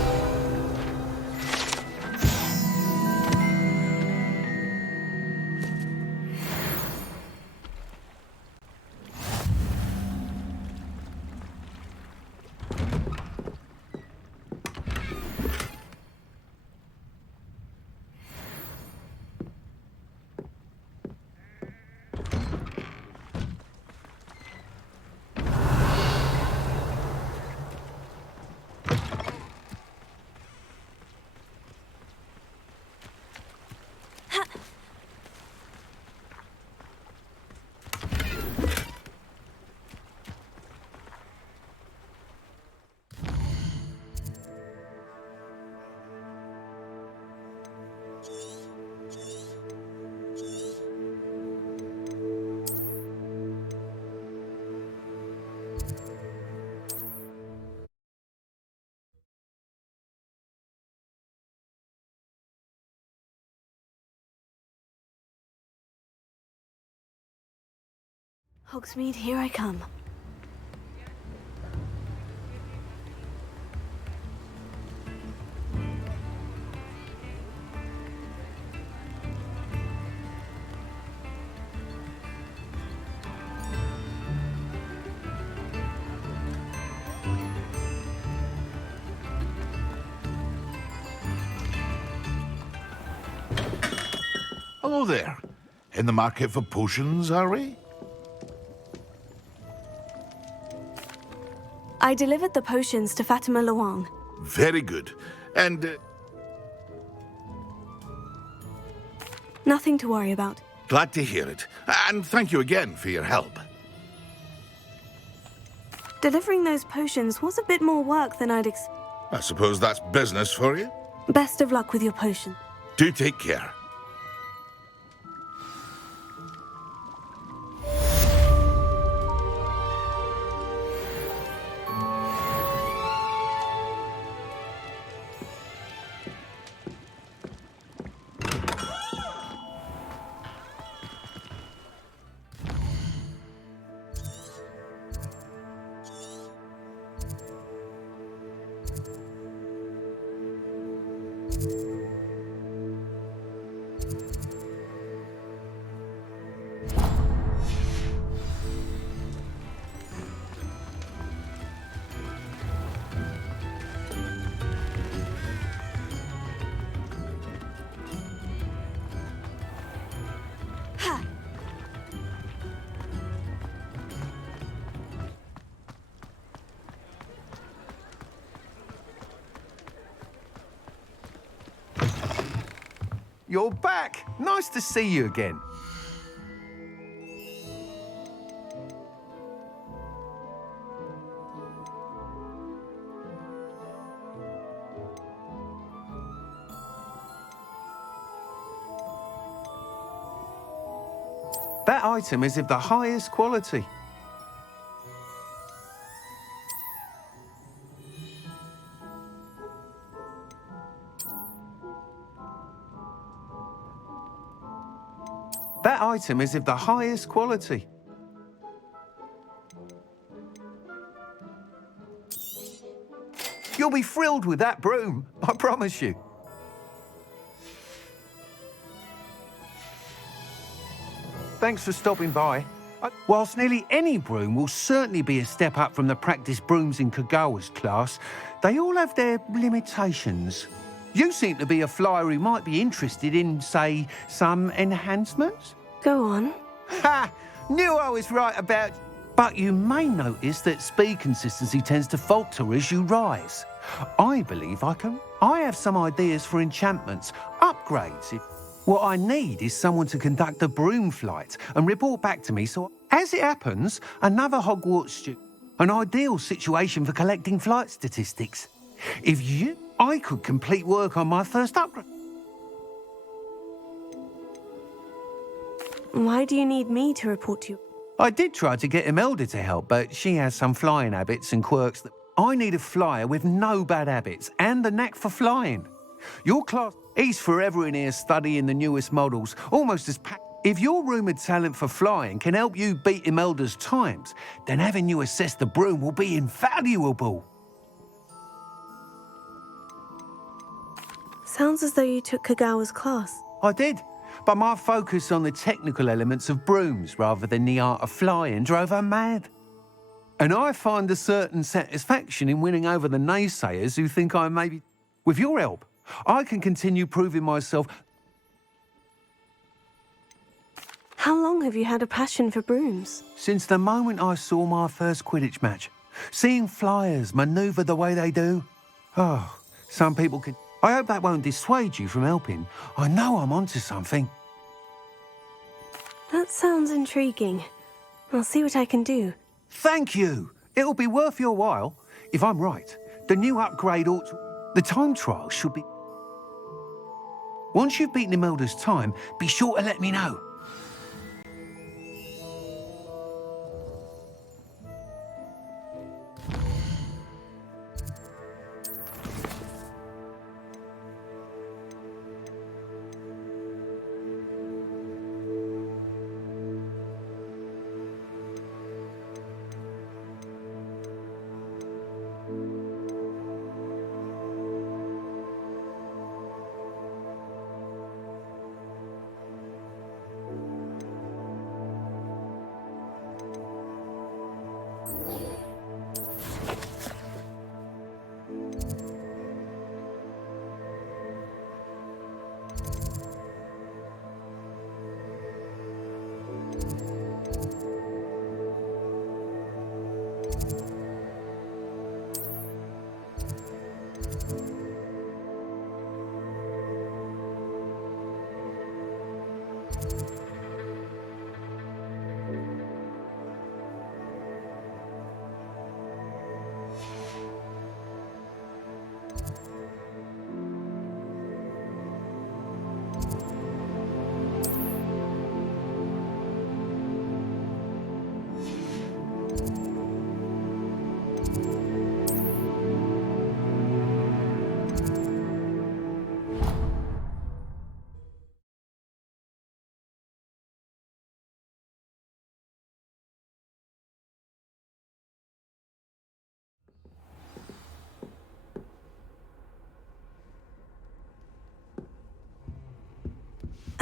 Hogsmeade, here I come. Hello there. In the market for potions, are we? I delivered the potions to Fatima Luang. Very good. And Nothing to worry about. glad to hear it. And thank you again for your help. Delivering those potions was a bit more work than I'd I suppose that's business for you. Best of luck with your potion. Do take care. You're back. Nice to see you again. That item is of the highest quality. That item is of the highest quality. You'll be thrilled with that broom, I promise you. Thanks for stopping by. Whilst nearly any broom will certainly be a step up from the practice brooms in Kagawa's class, they all have their limitations. You seem to be a flyer who might be interested in, say, some enhancements? Go on. Ha! Knew I was right about... But you may notice that speed consistency tends to falter as you rise. I believe I can... I have some ideas for enchantments, upgrades. What I need is someone to conduct a broom flight and report back to me, so as it happens, another Hogwarts student. An ideal situation for collecting flight statistics. If you... I could complete work on my first upgrade. Why do you need me to report to you? I did try to get Imelda to help, but she has some flying habits and quirks that... I need a flyer with no bad habits and the knack for flying. Your class... He's forever in here studying the newest models, almost as If your rumoured talent for flying can help you beat Imelda's times, then having you assess the broom will be invaluable. Sounds as though you took Kagawa's class. I did, but my focus on the technical elements of brooms rather than the art of flying drove her mad. And I find a certain satisfaction in winning over the naysayers who think I may be... With your help, I can continue proving myself. How long have you had a passion for brooms? Since the moment I saw my first Quidditch match. Seeing flyers manoeuvre the way they do. Oh, some people can... I hope that won't dissuade you from helping. I know I'm onto something. That sounds intriguing. I'll see what I can do. Thank you. It'll be worth your while. If I'm right, the new upgrade ought to... The time trial should be... Once you've beaten Imelda's time, be sure to let me know.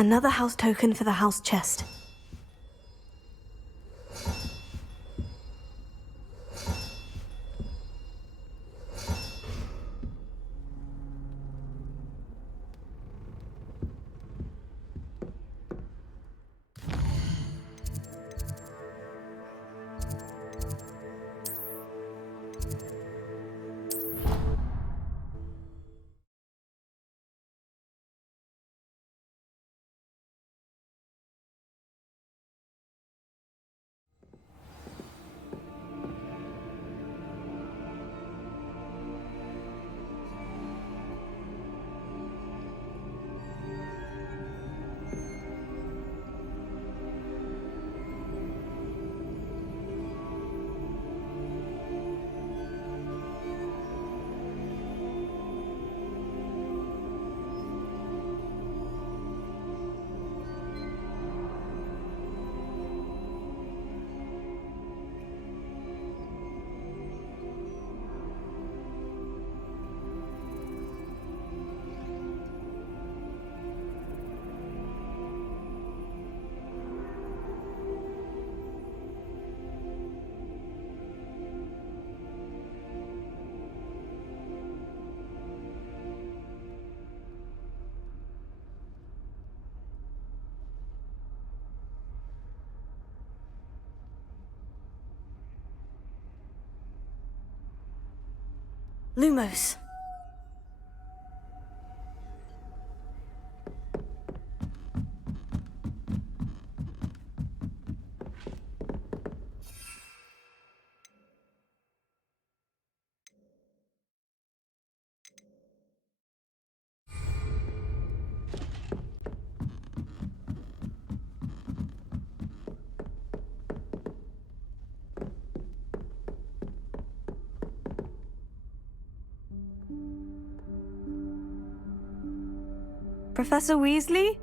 Another house token for the house chest. Lumos. Professor Weasley?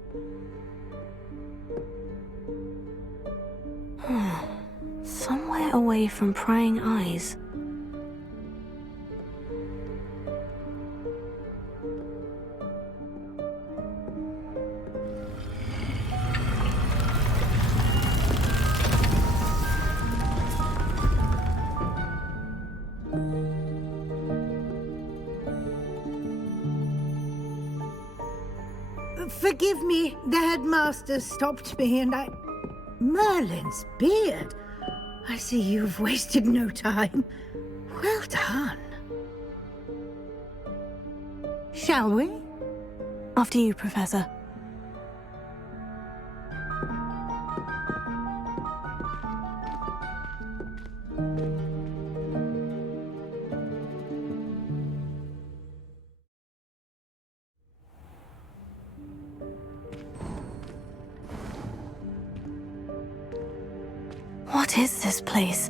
Somewhere away from prying eyes. Forgive me, the headmaster stopped me and I... Merlin's beard. I see you've wasted no time. Well done. Shall we? After you, Professor. What is this place?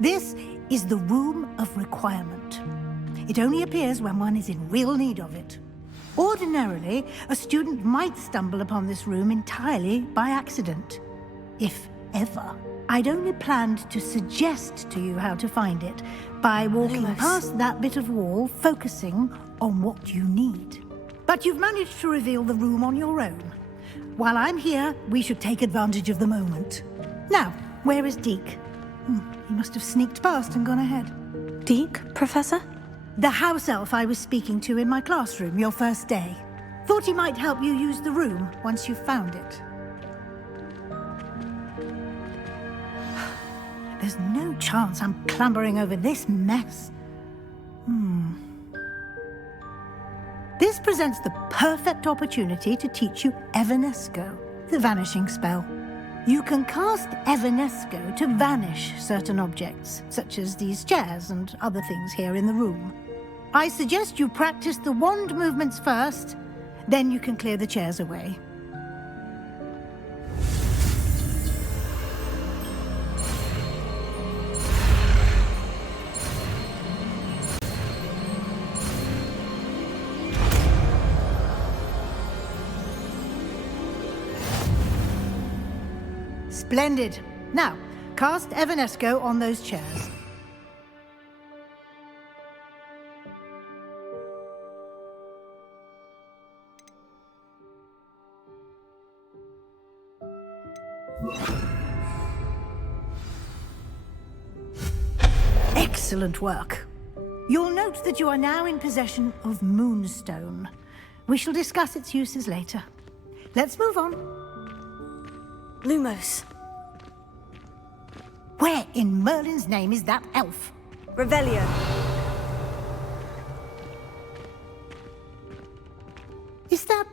This is the Room of Requirement. It only appears when one is in real need of it. Ordinarily, a student might stumble upon this room entirely by accident. If ever. I'd only planned to suggest to you how to find it by walking past that bit of wall, focusing on what you need. But you've managed to reveal the room on your own. While I'm here, we should take advantage of the moment. Now, where is Deke? He must have sneaked past and gone ahead. Deke, Professor? The house elf I was speaking to in my classroom your first day. Thought he might help you use the room once you've found it. There's no chance I'm clambering over this mess. This presents the perfect opportunity to teach you Evanesco, the vanishing spell. You can cast Evanesco to vanish certain objects, such as these chairs and other things here in the room. I suggest you practice the wand movements first, then you can clear the chairs away. Splendid. Now, cast Evanesco on those chairs. Excellent work. You'll note that you are now in possession of Moonstone. We shall discuss its uses later. Let's move on. Lumos. Where in Merlin's name is that elf? Revelio. Is that...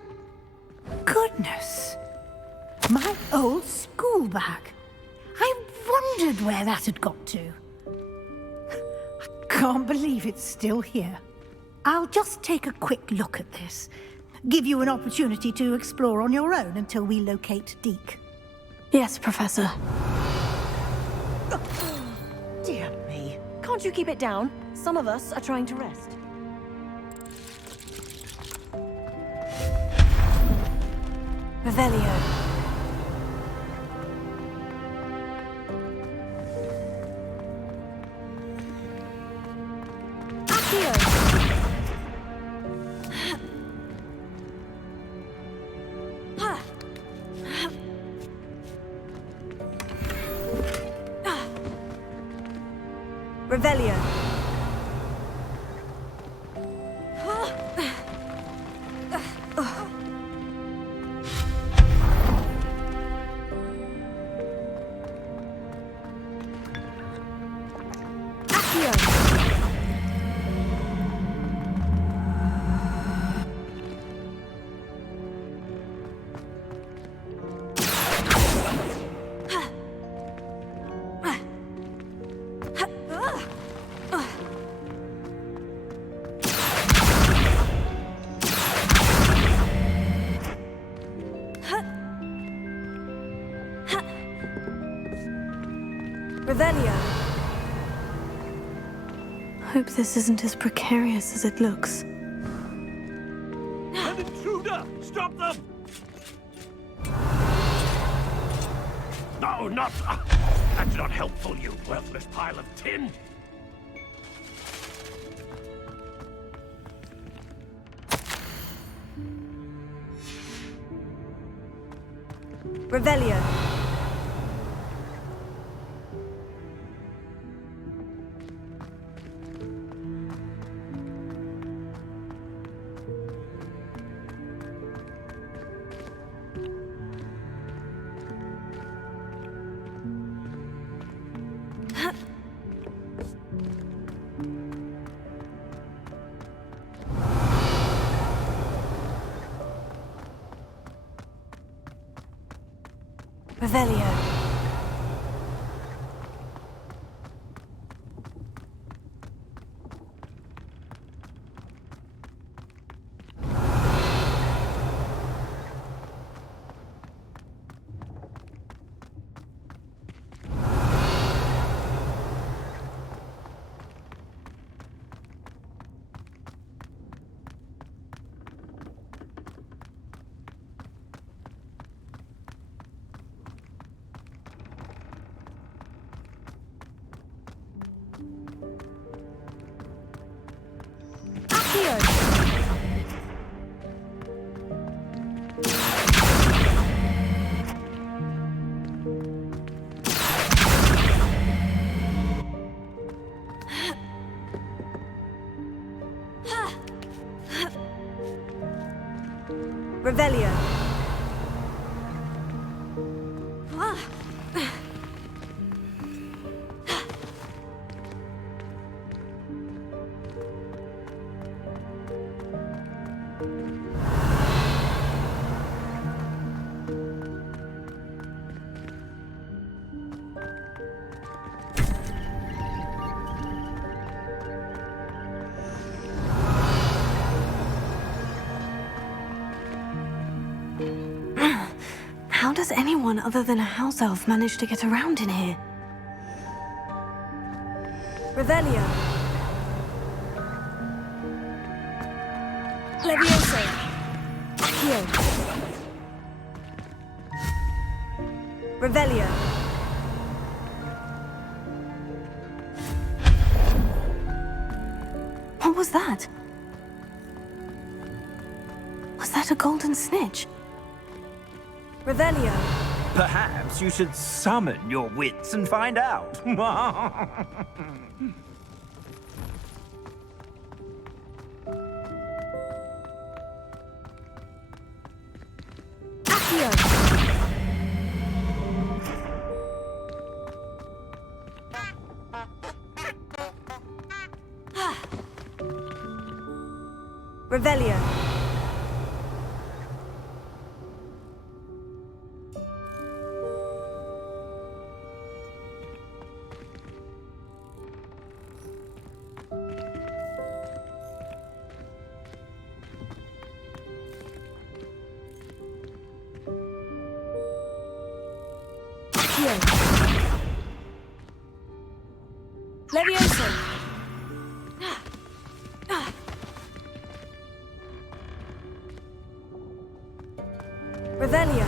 Goodness. My old school bag. I wondered where that had got to. I can't believe it's still here. I'll just take a quick look at this. Give you an opportunity to explore on your own until we locate Deke. Yes, Professor. Dear me. Can't you keep it down? Some of us are trying to rest. Revelio. Revelio. Revelio. Hope this isn't as precarious as it looks. An intruder! Stop them! No, not... that's not helpful, you worthless pile of tin! Revelio. Revelio. Revelio. How does anyone other than a house elf manage to get around in here? Revelio. Levioso. Accio. Revelio. What was that? Was that a golden snitch? Revelio. Perhaps you should summon your wits and find out. Revelio. Levioso. Revelio.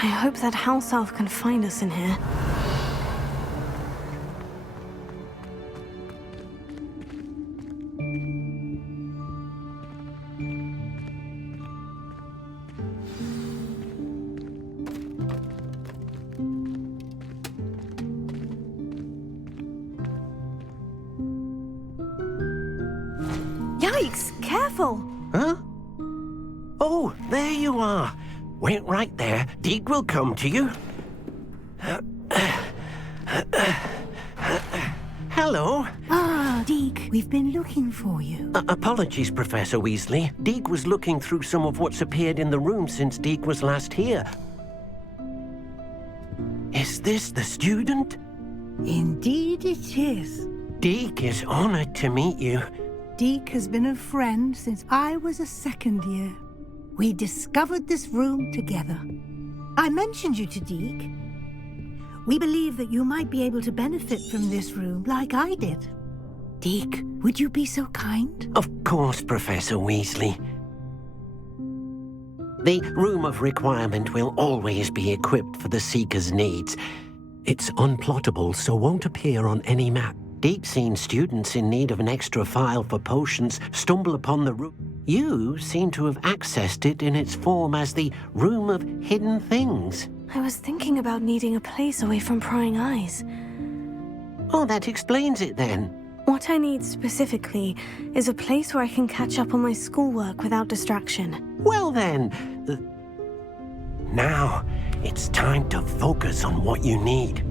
I hope that house elf can find us in here. Yikes! Careful! Huh? Oh, there you are. Wait right there. Deke will come to you. Hello. Ah, Deke, we've been looking for you. Apologies, Professor Weasley. Deke was looking through some of what's appeared in the room since Deke was last here. Is this the student? Indeed it is. Deke is honored to meet you. Deke has been a friend since I was a second year. We discovered this room together. I mentioned you to Deke. We believe that you might be able to benefit from this room like I did. Deke, would you be so kind? Of course, Professor Weasley. The Room of Requirement will always be equipped for the Seeker's needs. It's unplottable, so won't appear on any map. Deke's seen students in need of an extra file for potions stumble upon the room. You seem to have accessed it in its form as the Room of Hidden Things. I was thinking about needing a place away from prying eyes. Oh, that explains it then. What I need specifically is a place where I can catch up on my schoolwork without distraction. Well then, now it's time to focus on what you need.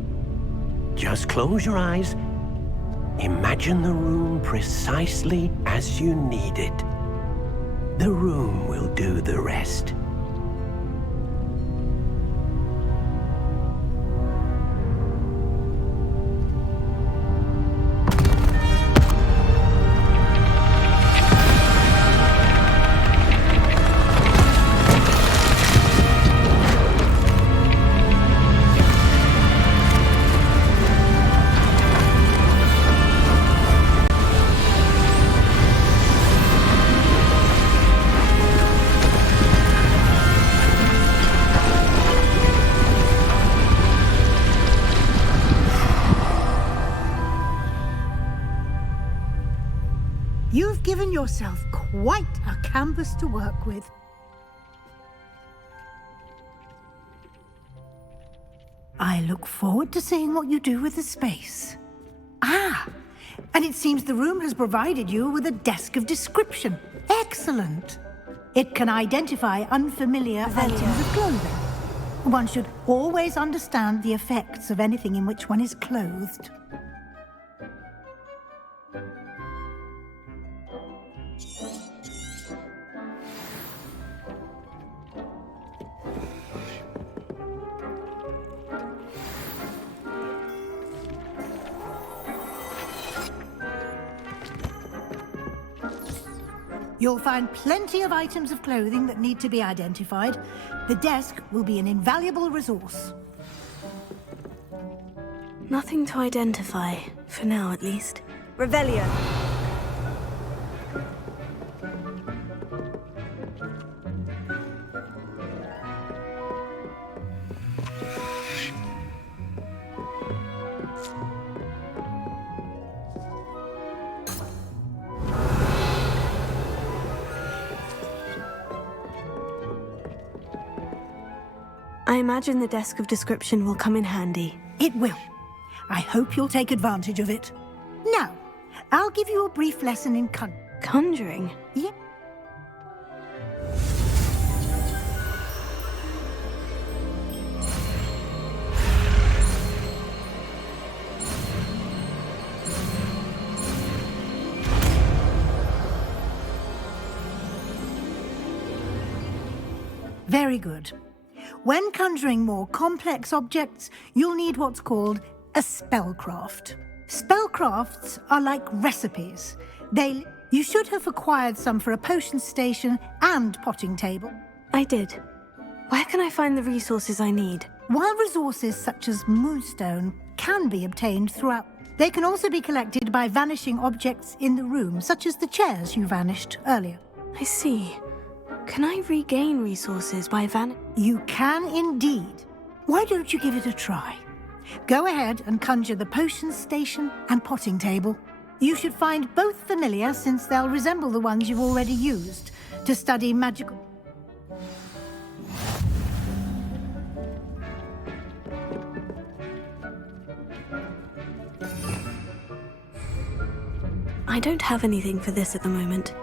Just close your eyes. Imagine the room precisely as you need it. The room will do the rest. You've given yourself quite a canvas to work with. I look forward to seeing what you do with the space. Ah, and it seems the room has provided you with a desk of description. Excellent. It can identify unfamiliar items of clothing. One should always understand the effects of anything in which one is clothed. You'll find plenty of items of clothing that need to be identified. The desk will be an invaluable resource. Nothing to identify, for now at least. Revelio. I imagine the desk of description will come in handy. It will. I hope you'll take advantage of it. Now, I'll give you a brief lesson in conjuring. Yep. Very good. When conjuring more complex objects, you'll need what's called a spellcraft. Spellcrafts are like recipes. You should have acquired some for a potion station and potting table. I did. Where can I find the resources I need? While resources such as moonstone can be obtained throughout, they can also be collected by vanishing objects in the room, such as the chairs you vanished earlier. I see. Can I regain resources by You can indeed. Why don't you give it a try? Go ahead and conjure the potion station and potting table. You should find both familiar since they'll resemble the ones you've already used to study magical... I don't have anything for this at the moment.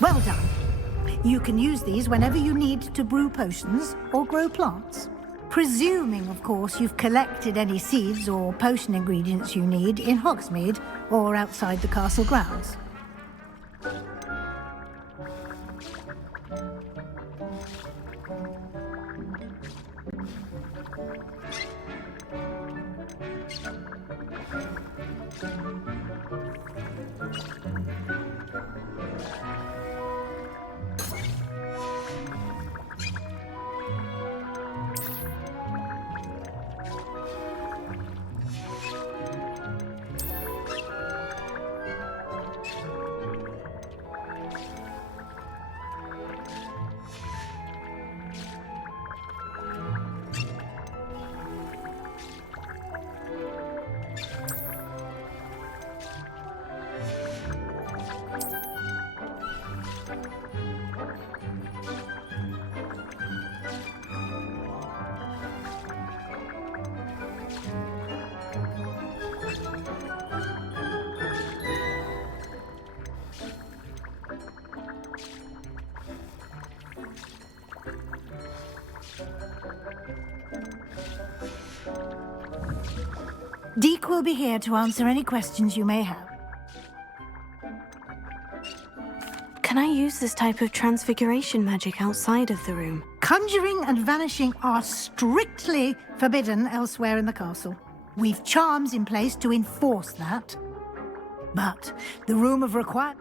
Well done. You can use these whenever you need to brew potions or grow plants. Presuming, of course, you've collected any seeds or potion ingredients you need in Hogsmeade or outside the castle grounds. Deke will be here to answer any questions you may have. Can I use this type of transfiguration magic outside of the room? Conjuring and vanishing are strictly forbidden elsewhere in the castle. We've charms in place to enforce that. But the room of requirement...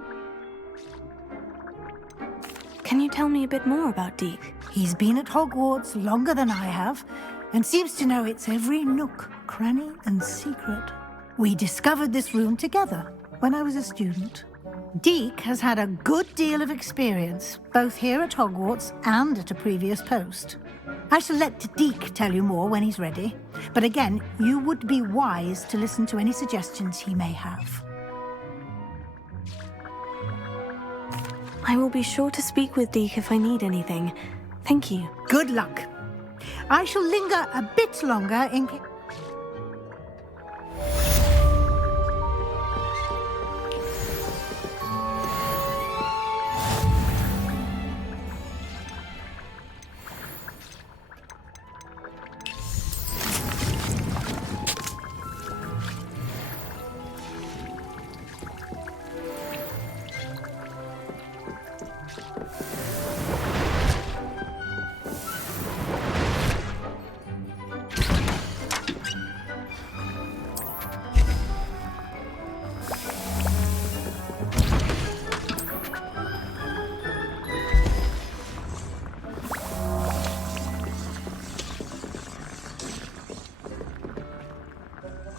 Can you tell me a bit more about Deke? He's been at Hogwarts longer than I have, and seems to know its every nook, cranny, and secret. We discovered this room together when I was a student. Deke has had a good deal of experience, both here at Hogwarts and at a previous post. I shall let Deke tell you more when he's ready, but again, you would be wise to listen to any suggestions he may have. I will be sure to speak with Deke if I need anything. Thank you. Good luck. I shall linger a bit longer in case...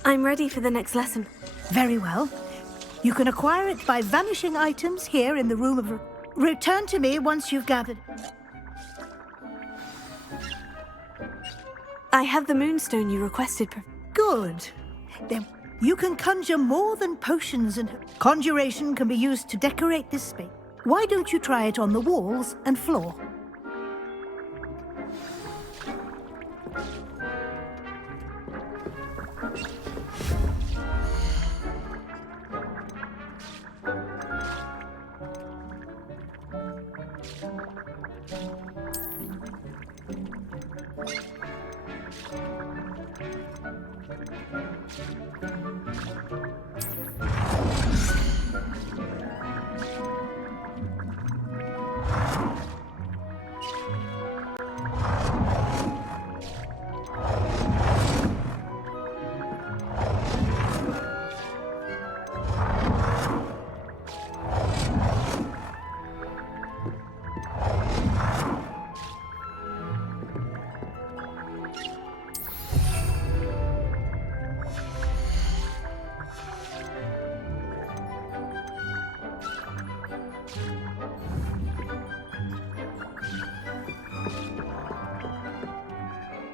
I'm ready for the next lesson. Very well. You can acquire it by vanishing items here in the room of... Return to me once you've gathered... I have the moonstone you requested. Good. Then you can conjure more than potions and... Conjuration can be used to decorate this space. Why don't you try it on the walls and floor?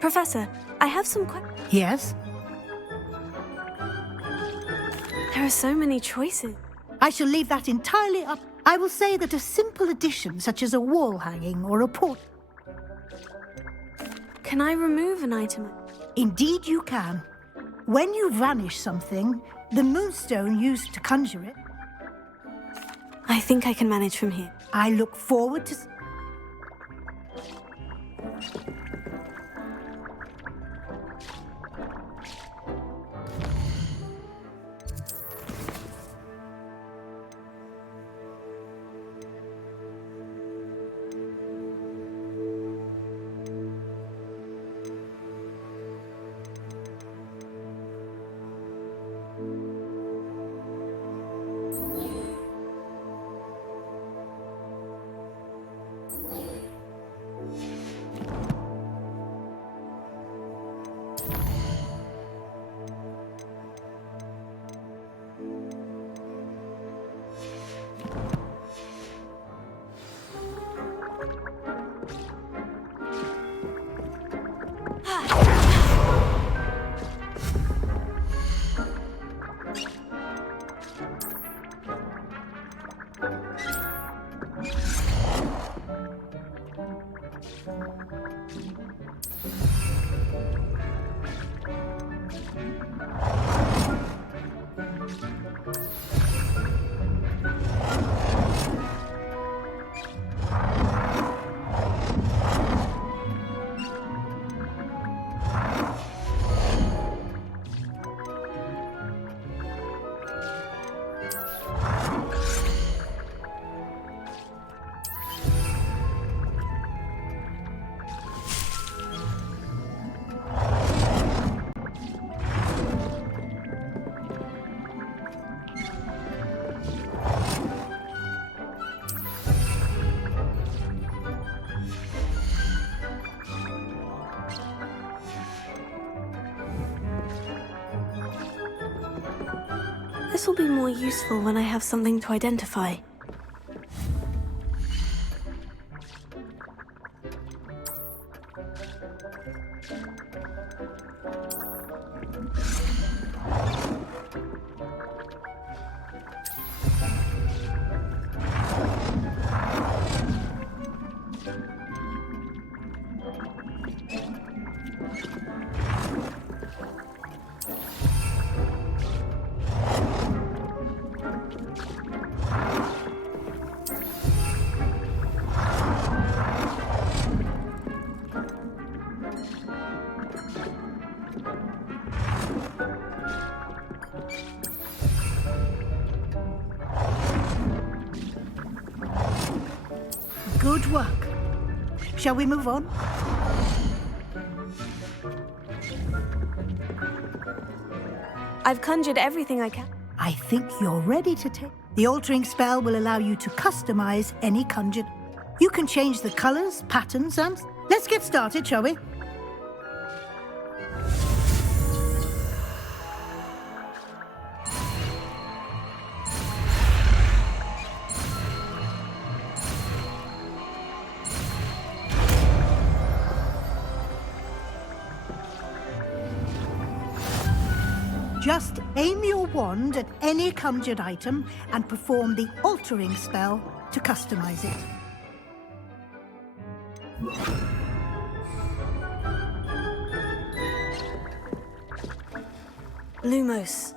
Professor, I have some questions. Yes? There are so many choices. I shall leave that entirely up. I will say that a simple addition, such as a wall hanging or a port... Can I remove an item? Indeed you can. When you vanish something, the moonstone used to conjure it... I think I can manage from here. I look forward to... This will be more useful when I have something to identify. Good work. Shall we move on? I've conjured everything I can. I think you're ready to take. The altering spell will allow you to customize any conjured. You can change the colors, patterns, and... Let's get started, shall we? Just aim your wand at any conjured item and perform the altering spell to customize it. Lumos.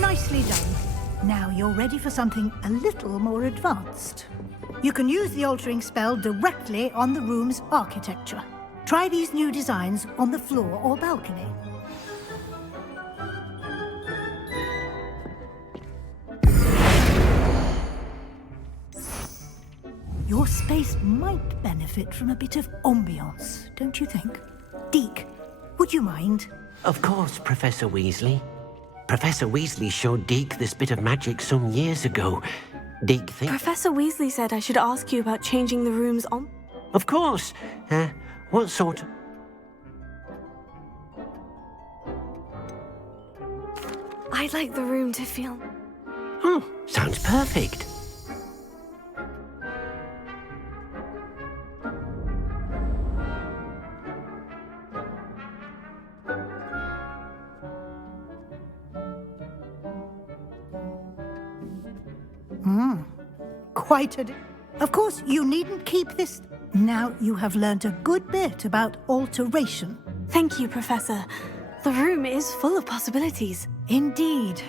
Nicely done. Now you're ready for something a little more advanced. You can use the altering spell directly on the room's architecture. Try these new designs on the floor or balcony. Your space might benefit from a bit of ambiance, don't you think? Deke, would you mind? Of course, Professor Weasley. Professor Weasley showed Deke this bit of magic some years ago. Deke thinks... Professor Weasley said I should ask you about changing the rooms on... Of course. What sort... I'd like the room to feel... Oh, sounds perfect. Quite a... Of course, you needn't keep this. Now you have learnt a good bit about alteration. Thank you, Professor. The room is full of possibilities. Indeed.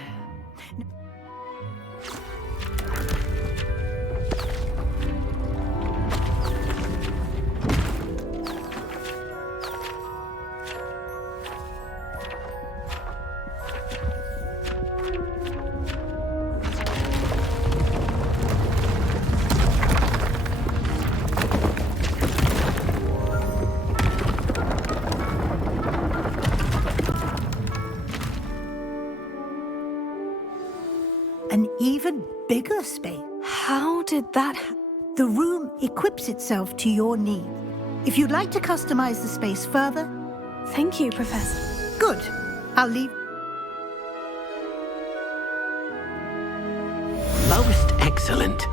An even bigger space. How did that happen? The room equips itself to your need. If you'd like to customize the space further... Thank you, Professor. Good. I'll leave... Most excellent.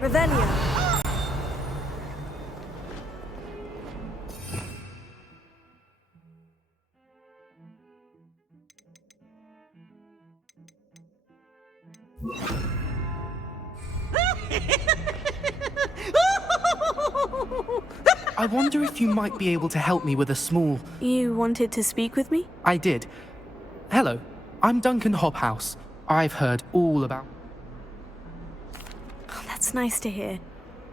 Revelio. I wonder if you might be able to help me with a small... You wanted to speak with me? I did. Hello, I'm Duncan Hobhouse. I've heard all about... Oh, that's nice to hear.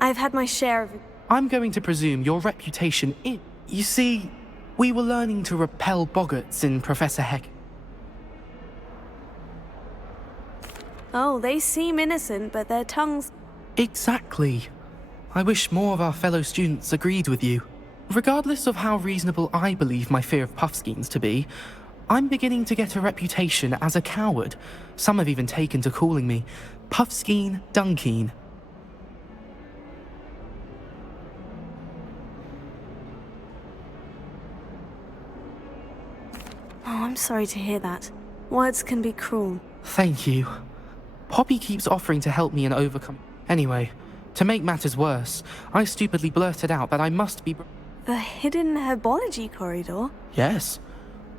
I've had my share of... I'm going to presume your reputation is... You see, we were learning to repel boggarts in Professor Heck. Oh, they seem innocent, but their tongues... Exactly. I wish more of our fellow students agreed with you. Regardless of how reasonable I believe my fear of Puffskeins to be, I'm beginning to get a reputation as a coward. Some have even taken to calling me Puffskeen Dunkeen. Oh, I'm sorry to hear that. Words can be cruel. Thank you. Poppy keeps offering to help me in overcoming... Anyway, to make matters worse, I stupidly blurted out that I must be... The hidden herbology corridor? Yes.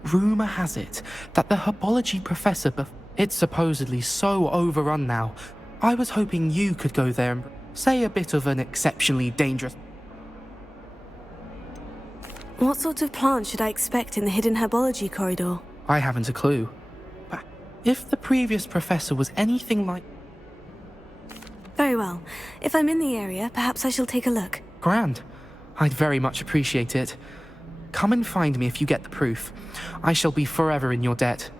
Rumour has it that the herbology professor... It's supposedly so overrun now. I was hoping you could go there and say a bit of an exceptionally dangerous... What sort of plant should I expect in the hidden herbology corridor? I haven't a clue. But if the previous professor was anything like... Very well. If I'm in the area, perhaps I shall take a look. Grand. I'd very much appreciate it. Come and find me if you get the proof. I shall be forever in your debt.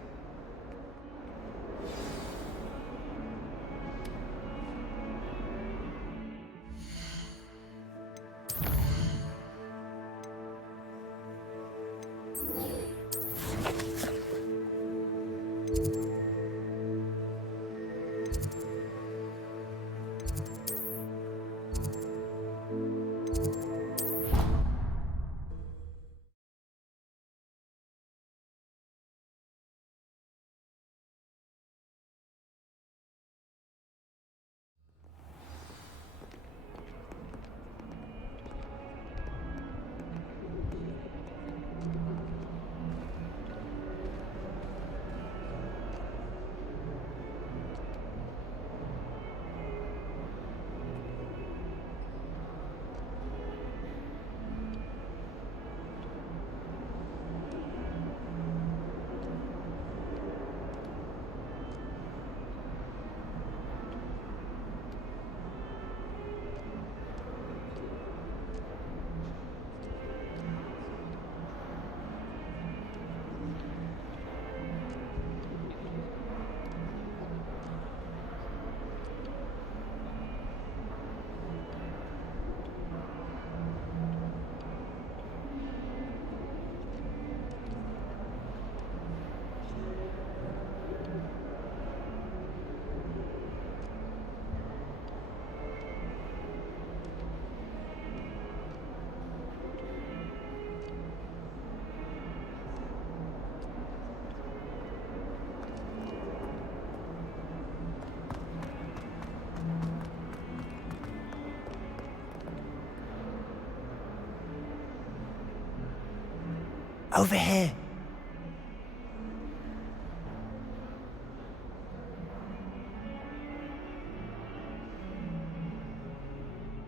Over here.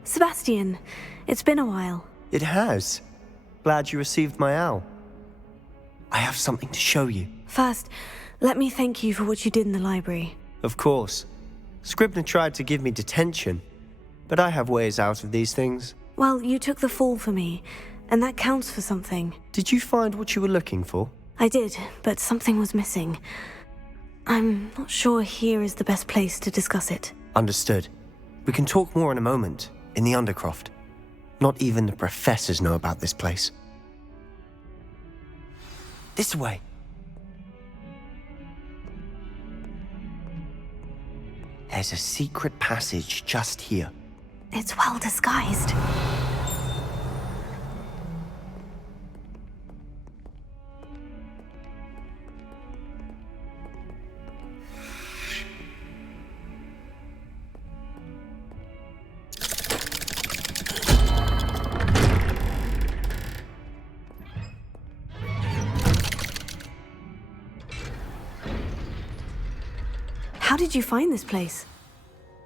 Sebastian, it's been a while. It has. Glad you received my owl. I have something to show you. First, Let me thank you for what you did in the library. Of course. Scribner tried to give me detention, but I have ways out of these things. Well, you took the fall for me, and that counts for something. Did you find what you were looking for? I did, but something was missing. I'm not sure here is the best place to discuss it. Understood. We can talk more in a moment, in the Undercroft. Not even the professors know about this place. This way. There's a secret passage just here. It's well disguised. How did you find this place?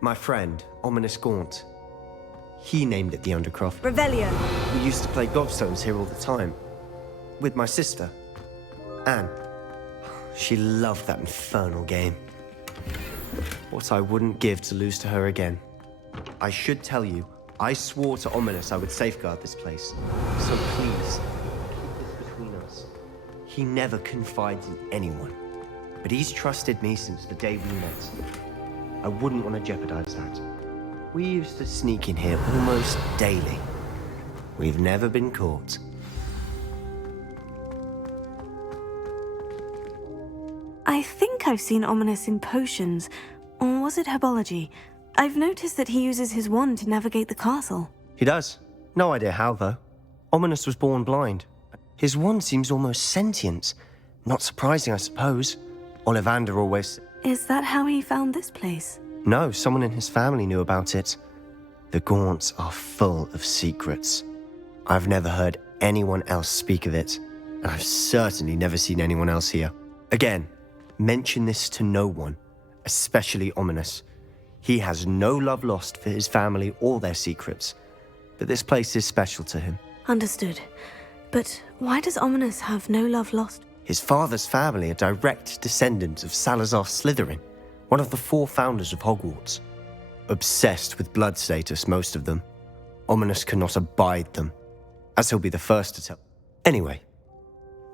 My friend, Ominous Gaunt. He named it the Undercroft. Revelio. We used to play gobstones here all the time. With my sister, Anne. She loved that infernal game. What I wouldn't give to lose to her again. I should tell you, I swore to Ominous I would safeguard this place. So please, keep this between us. He never confides in anyone. But he's trusted me since the day we met. I wouldn't want to jeopardize that. We used to sneak in here almost daily. We've never been caught. I think I've seen Ominous in potions. Or was it herbology? I've noticed that he uses his wand to navigate the castle. He does. No idea how, though. Ominous was born blind. His wand seems almost sentient. Not surprising, I suppose. Ollivander always... Is that how he found this place? No, someone in his family knew about it. The Gaunts are full of secrets. I've never heard anyone else speak of it, and I've certainly never seen anyone else here. Again, mention this to no one, especially Ominous. He has no love lost for his family or their secrets, but this place is special to him. Understood. But why does Ominous have no love lost? His father's family are direct descendants of Salazar Slytherin, one of the 4 founders of Hogwarts. Obsessed with blood status, most of them. Ominous cannot abide them, as he'll be the first to tell. Anyway,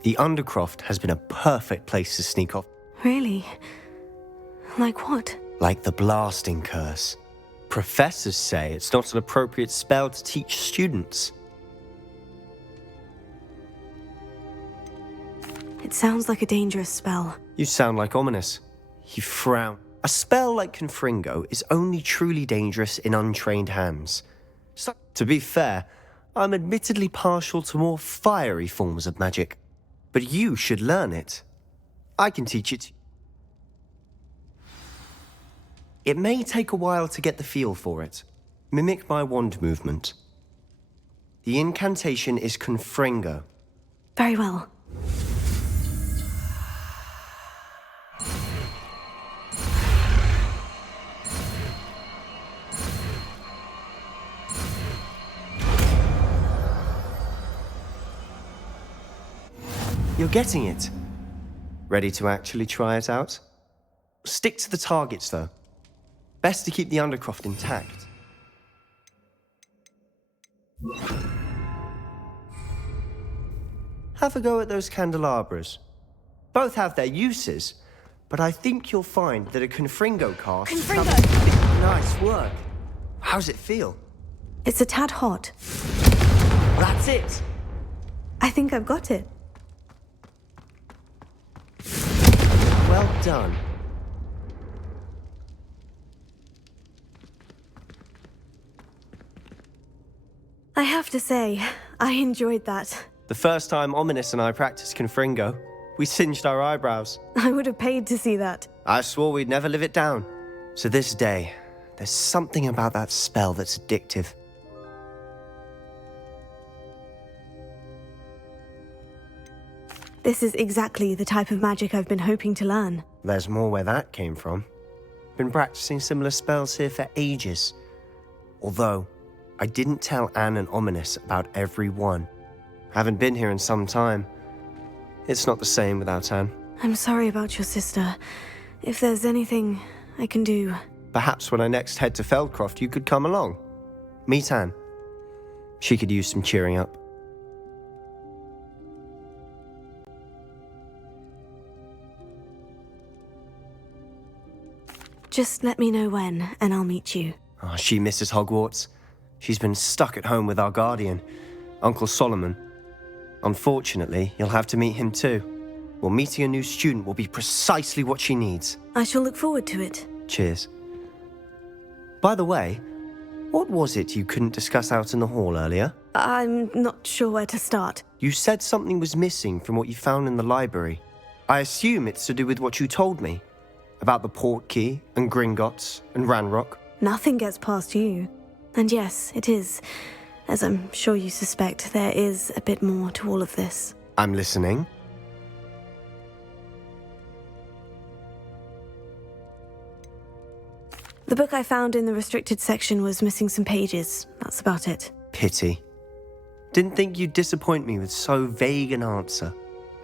the Undercroft has been a perfect place to sneak off. Really? Like what? Like the blasting curse. Professors say it's not an appropriate spell to teach students. It sounds like a dangerous spell. You sound like Ominous. You frown. A spell like Confringo is only truly dangerous in untrained hands. So, to be fair, I'm admittedly partial to more fiery forms of magic. But you should learn it. I can teach it. It may take a while to get the feel for it. Mimic my wand movement. The incantation is Confringo. Very well. You're getting it. Ready to actually try it out? Stick to the targets, though. Best to keep the Undercroft intact. Have a go at those candelabras. Both have their uses, but I think you'll find that a Confringo cast... Confringo! Nice work. How's it feel? It's a tad hot. That's it. I think I've got it. Well done. I have to say, I enjoyed that. The first time Ominous and I practiced Confringo, we singed our eyebrows. I would have paid to see that. I swore we'd never live it down. To this day, there's something about that spell that's addictive. This is exactly the type of magic I've been hoping to learn. There's more where that came from. Been practicing similar spells here for ages. Although, I didn't tell Anne and Ominous about every one. Haven't been here in some time. It's not the same without Anne. I'm sorry about your sister. If there's anything I can do... Perhaps when I next head to Feldcroft, you could come along. Meet Anne. She could use some cheering up. Just let me know when, and I'll meet you. Oh, she misses Hogwarts. She's been stuck at home with our guardian, Uncle Solomon. Unfortunately, you'll have to meet him too. Well, meeting a new student will be precisely what she needs. I shall look forward to it. Cheers. By the way, what was it you couldn't discuss out in the hall earlier? I'm not sure where to start. You said something was missing from what you found in the library. I assume it's to do with what you told me. About the Portkey, and Gringotts, and Ranrock. Nothing gets past you. And yes, it is. As I'm sure you suspect, there is a bit more to all of this. I'm listening. The book I found in the restricted section was missing some pages. That's about it. Pity. Didn't think you'd disappoint me with so vague an answer.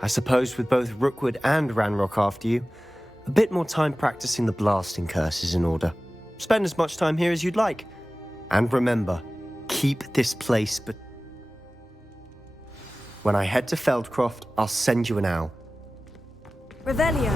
I suppose with both Rookwood and Ranrock after you, a bit more time practicing the blasting curse is in order. Spend as much time here as you'd like. And remember, keep this place but... When I head to Feldcroft, I'll send you an owl. Revelio.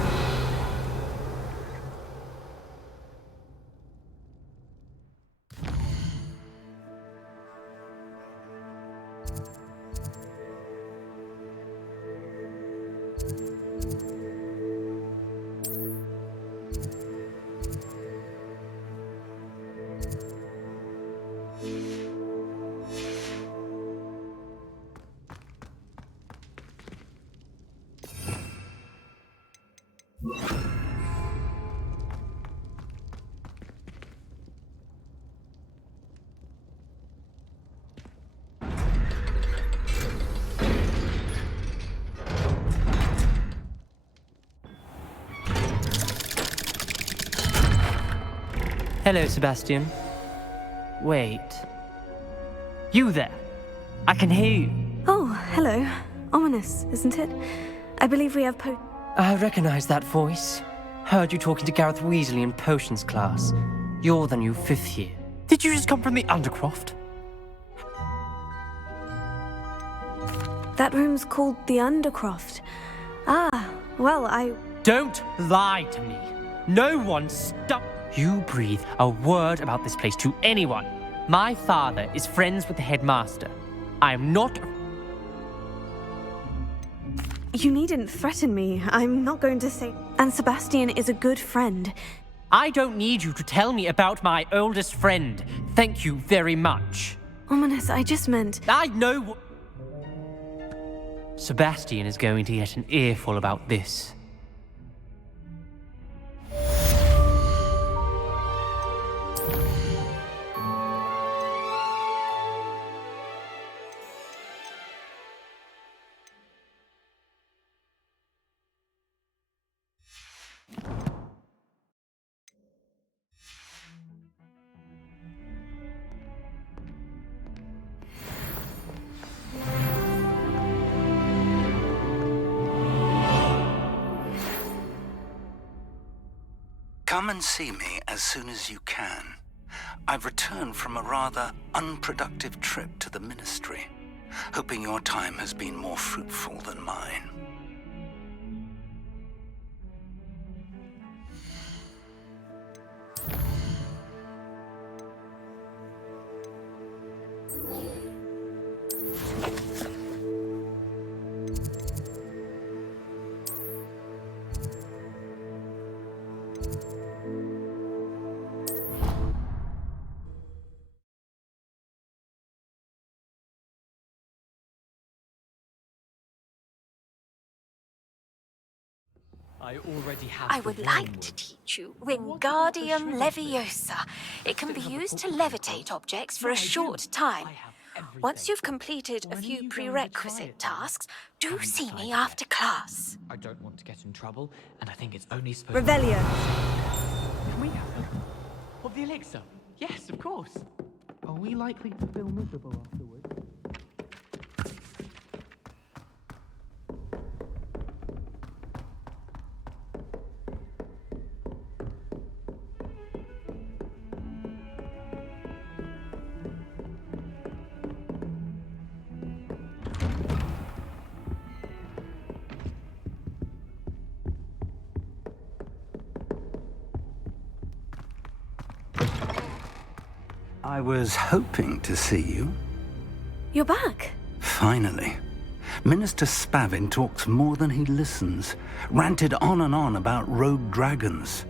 Hello, Sebastian. Wait. You there? I can hear you. Oh, hello. Ominous, isn't it? I believe we have I recognize that voice. Heard you talking to Gareth Weasley in potions class. You're the new 5th year. Did you just come from the Undercroft? That room's called the Undercroft. Ah, well, Don't lie to me. No one stop. You breathe a word about this place to anyone. My father is friends with the headmaster. I am not... You needn't threaten me. I'm not going to say... And Sebastian is a good friend. I don't need you to tell me about my oldest friend. Thank you very much. Ominous, I just meant... I know what... Sebastian is going to get an earful about this. Come and see me as soon as you can. I've returned from a rather unproductive trip to the Ministry, hoping your time has been more fruitful than mine. I would like to teach you Wingardium Leviosa. It can be used to levitate objects for a short time. Once you've completed a few prerequisite tasks, do see me after class. I don't want to get in trouble, and I think it's only supposed Revelio. Can we have them? Of the elixir? Yes, of course. Are we likely to feel miserable afterwards? I was hoping to see you. You're back. Finally. Minister Spavin talks more than he listens. Ranted on and on about rogue dragons.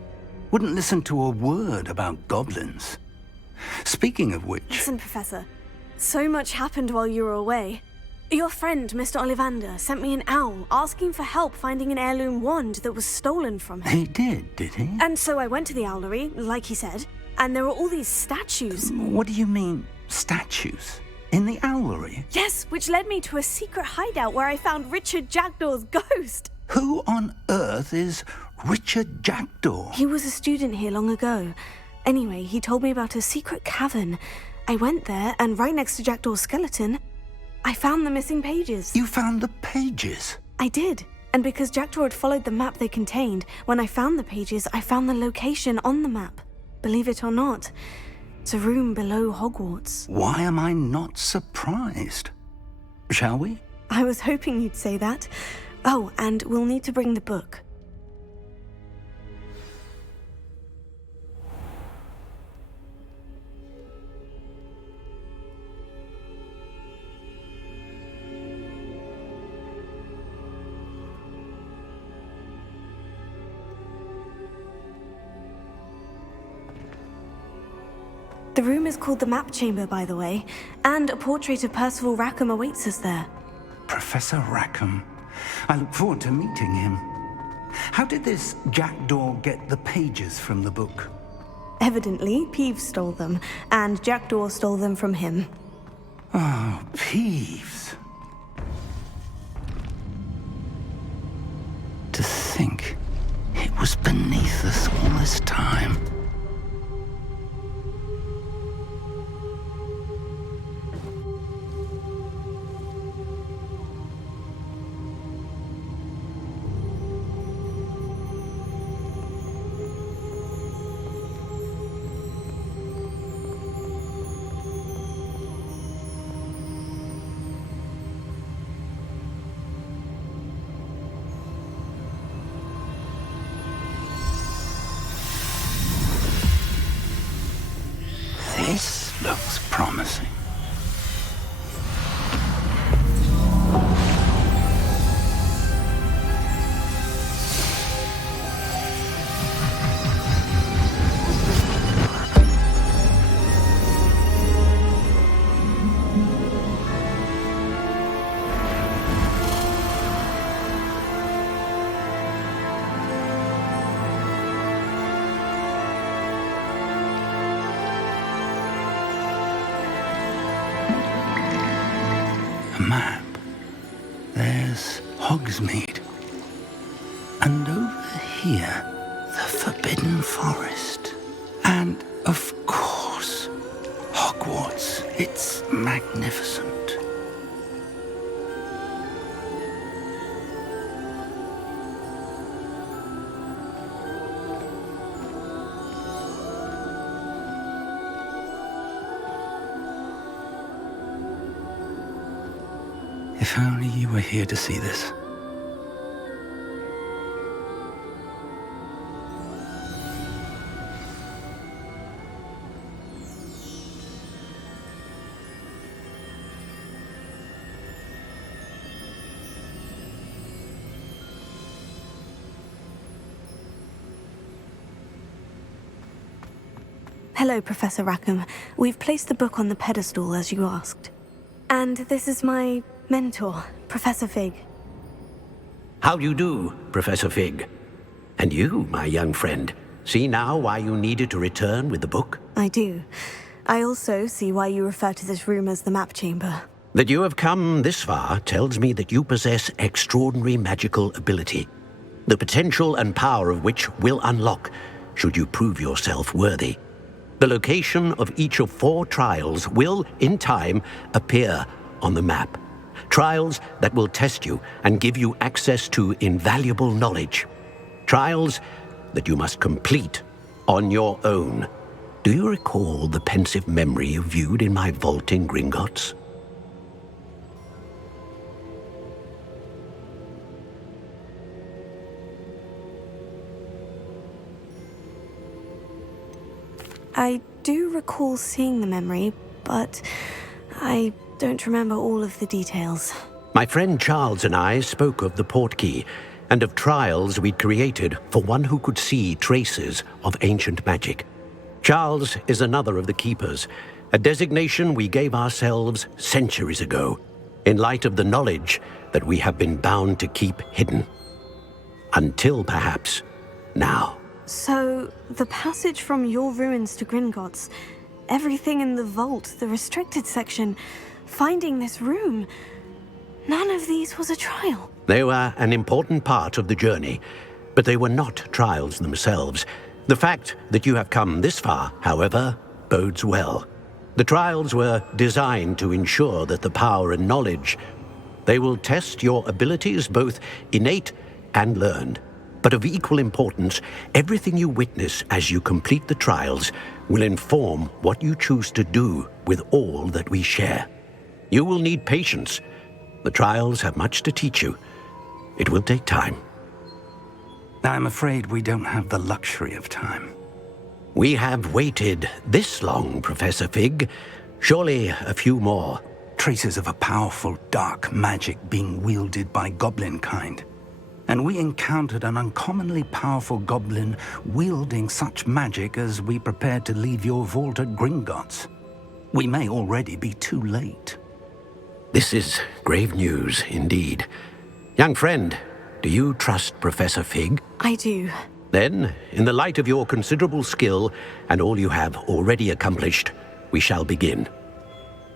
Wouldn't listen to a word about goblins. Speaking of which... Listen, Professor. So much happened while you were away. Your friend, Mr. Ollivander, sent me an owl asking for help finding an heirloom wand that was stolen from him. He did he? And so I went to the owlery, like he said, and there were all these statues. What do you mean, statues? In the owlery? Yes, which led me to a secret hideout where I found Richard Jackdaw's ghost. Who on earth is Richard Jackdaw? He was a student here long ago. Anyway, he told me about a secret cavern. I went there, and right next to Jackdaw's skeleton, I found the missing pages. You found the pages? I did. And because Jackdaw had followed the map they contained, when I found the pages, I found the location on the map. Believe it or not, it's a room below Hogwarts. Why am I not surprised? Shall we? I was hoping you'd say that. Oh, and we'll need to bring the book. The room is called the Map Chamber, by the way, and a portrait of Percival Rackham awaits us there. Professor Rackham. I look forward to meeting him. How did this Jackdaw get the pages from the book? Evidently, Peeves stole them, and Jackdaw stole them from him. Oh, Peeves. To think it was beneath us all this time. This looks promising. A map. There's Hogsmeade. And over here, the Forbidden Forest. And, of course, Hogwarts. It's magnificent. If only you were here to see this. Hello, Professor Rackham. We've placed the book on the pedestal, as you asked. And this is my mentor, Professor Fig. How do you do, Professor Fig? And you, my young friend, see now why you needed to return with the book? I do. I also see why you refer to this room as the Map Chamber. That you have come this far tells me that you possess extraordinary magical ability, the potential and power of which will unlock should you prove yourself worthy. The location of each of 4 trials will, in time, appear on the map. Trials that will test you and give you access to invaluable knowledge. Trials that you must complete on your own. Do you recall the pensive memory you viewed in my vault in Gringotts? I do recall seeing the memory, but I don't remember all of the details. My friend Charles and I spoke of the portkey and of trials we'd created for one who could see traces of ancient magic. Charles is another of the keepers, a designation we gave ourselves centuries ago, in light of the knowledge that we have been bound to keep hidden. Until perhaps now. So, the passage from your ruins to Gringotts, everything in the vault, the restricted section, finding this room, none of these was a trial. They were an important part of the journey, but they were not trials themselves. The fact that you have come this far, however, bodes well. The trials were designed to ensure that the power and knowledge, they will test your abilities, both innate and learned. But of equal importance, everything you witness as you complete the trials will inform what you choose to do with all that we share. You will need patience. The trials have much to teach you. It will take time. I'm afraid we don't have the luxury of time. We have waited this long, Professor Fig. Surely a few more. Traces of a powerful dark magic being wielded by goblin kind. And we encountered an uncommonly powerful goblin wielding such magic as we prepared to leave your vault at Gringotts. We may already be too late. This is grave news indeed. Young friend, do you trust Professor Fig? I do. Then, in the light of your considerable skill and all you have already accomplished, we shall begin.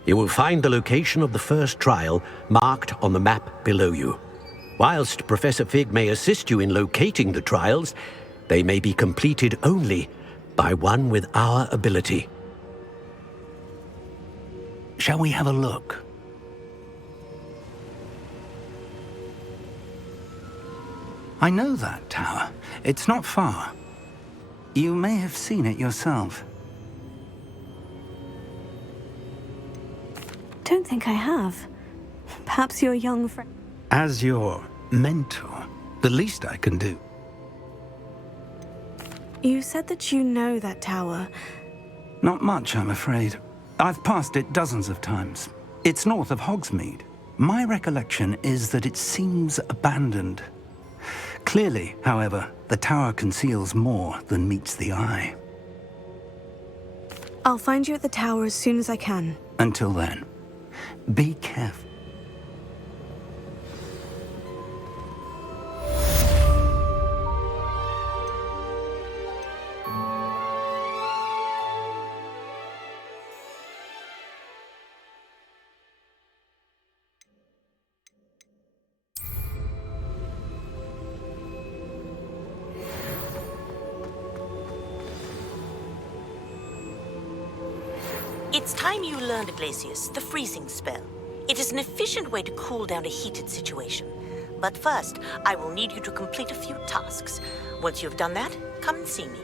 You will find the location of the first trial marked on the map below you. Whilst Professor Fig may assist you in locating the trials, they may be completed only by one with our ability. Shall we have a look? I know that tower. It's not far. You may have seen it yourself. Don't think I have. Perhaps your young friend. As your mentor, the least I can do. You said that you know that tower. Not much, I'm afraid. I've passed it dozens of times. It's north of Hogsmeade. My recollection is that it seems abandoned. Clearly, however, the tower conceals more than meets the eye. I'll find you at the tower as soon as I can. Until then, be careful. It's time you learned, Glacius, the freezing spell. It is an efficient way to cool down a heated situation. But first, I will need you to complete a few tasks. Once you've done that, come and see me.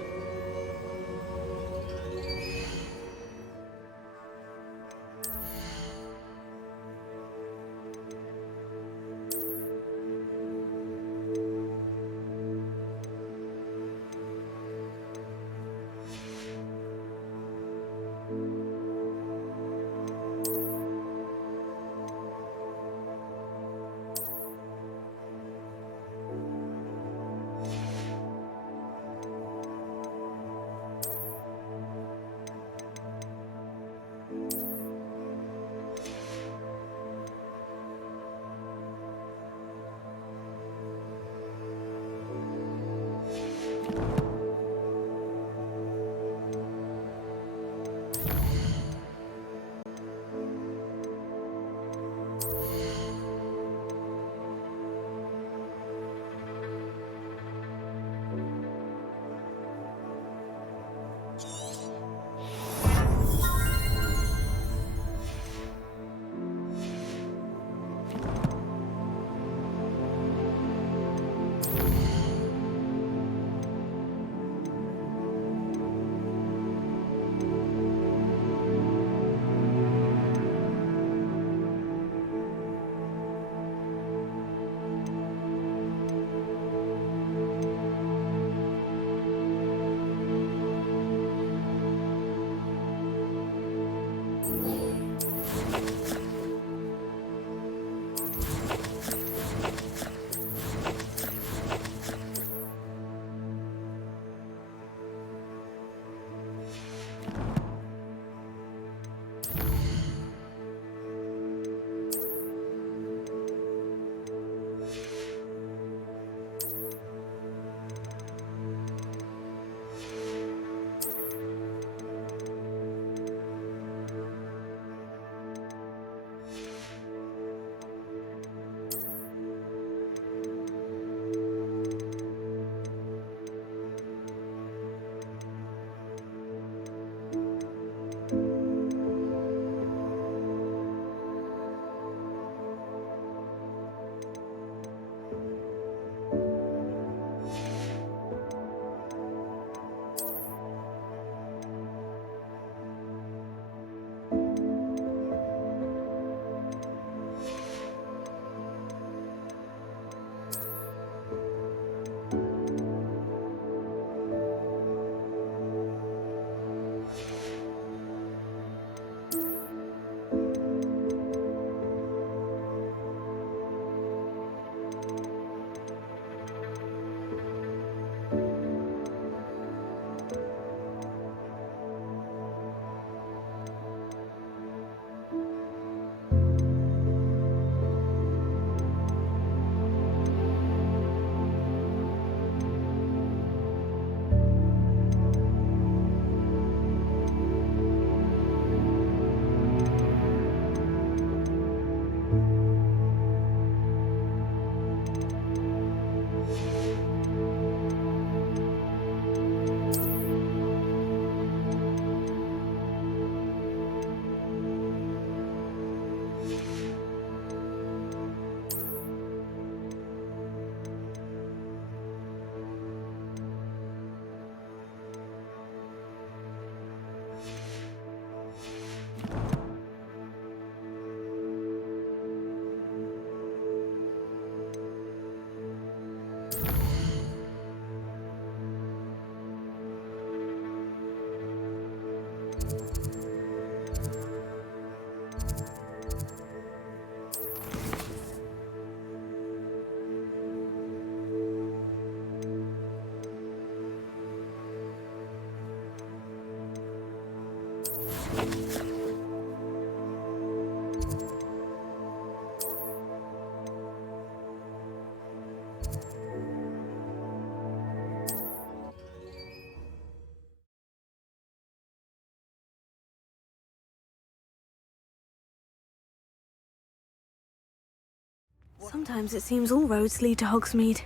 Sometimes it seems all roads lead to Hogsmeade.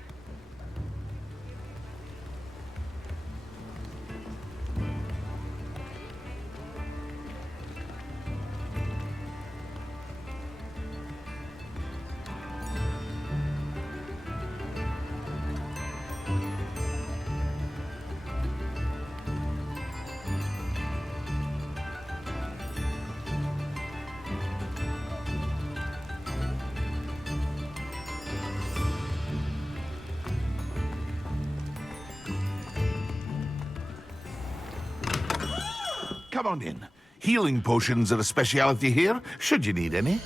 Come on in. Healing potions are a speciality here, should you need any.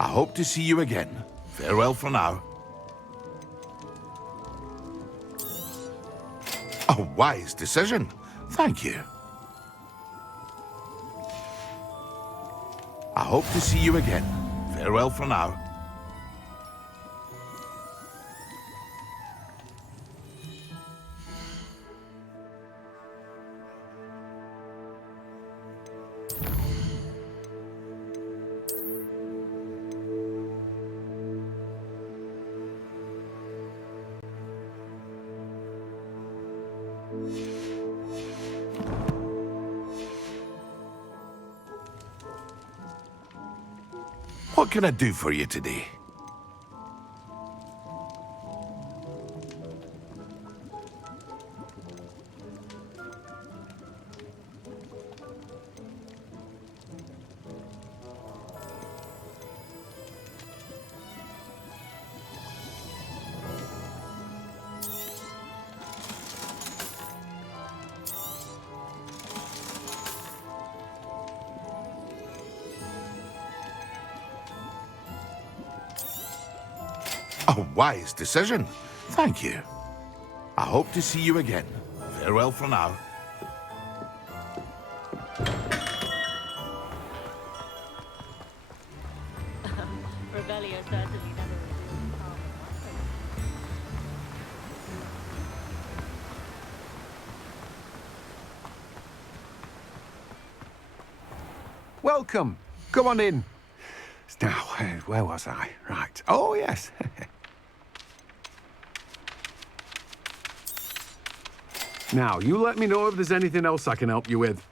I hope to see you again. Farewell for now. A wise decision. Thank you. I hope to see you again. Farewell for now. What can I do for you today? A wise decision. Thank you. I hope to see you again. Farewell for now. Revelio certainly never Welcome. Come on in. Now, where was I? Right. Oh, yes. Now, you let me know if there's anything else I can help you with.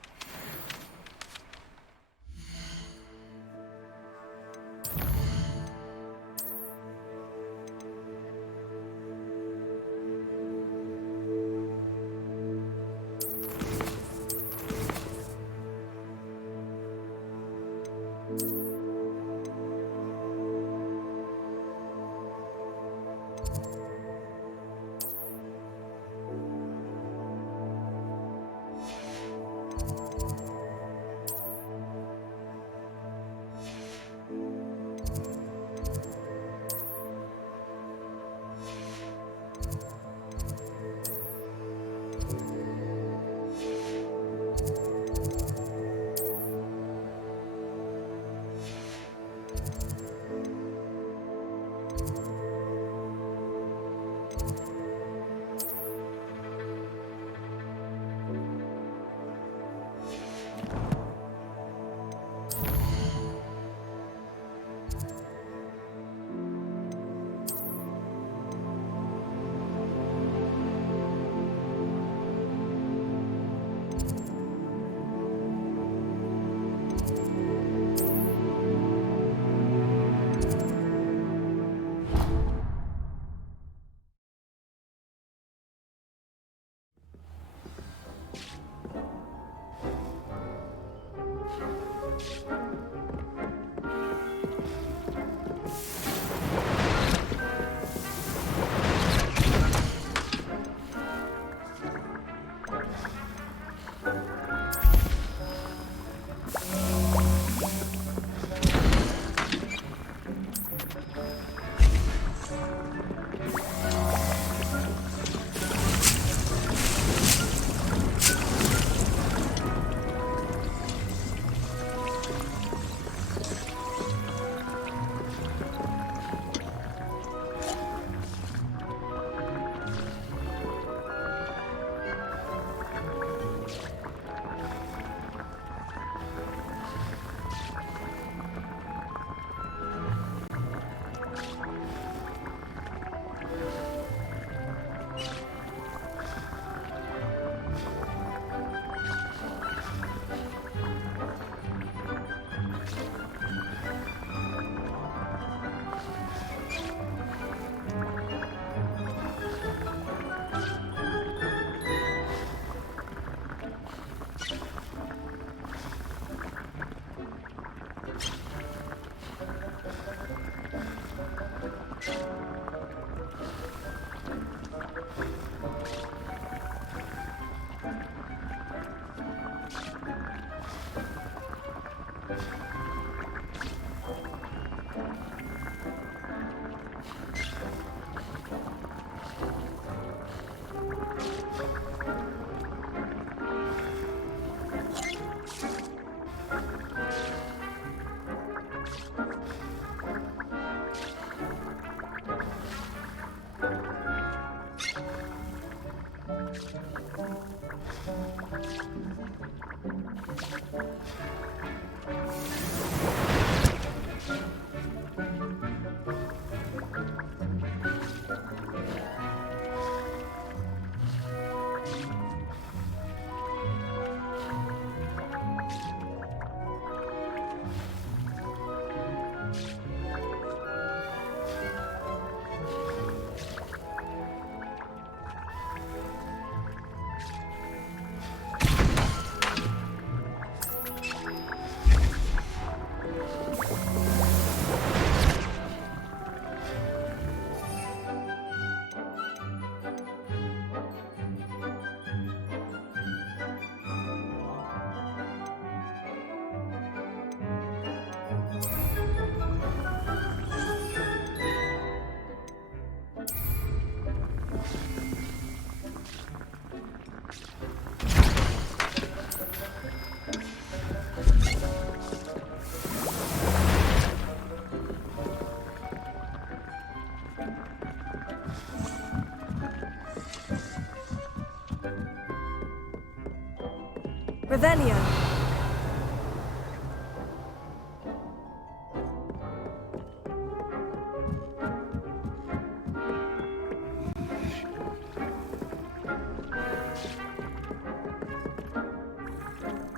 Revelio.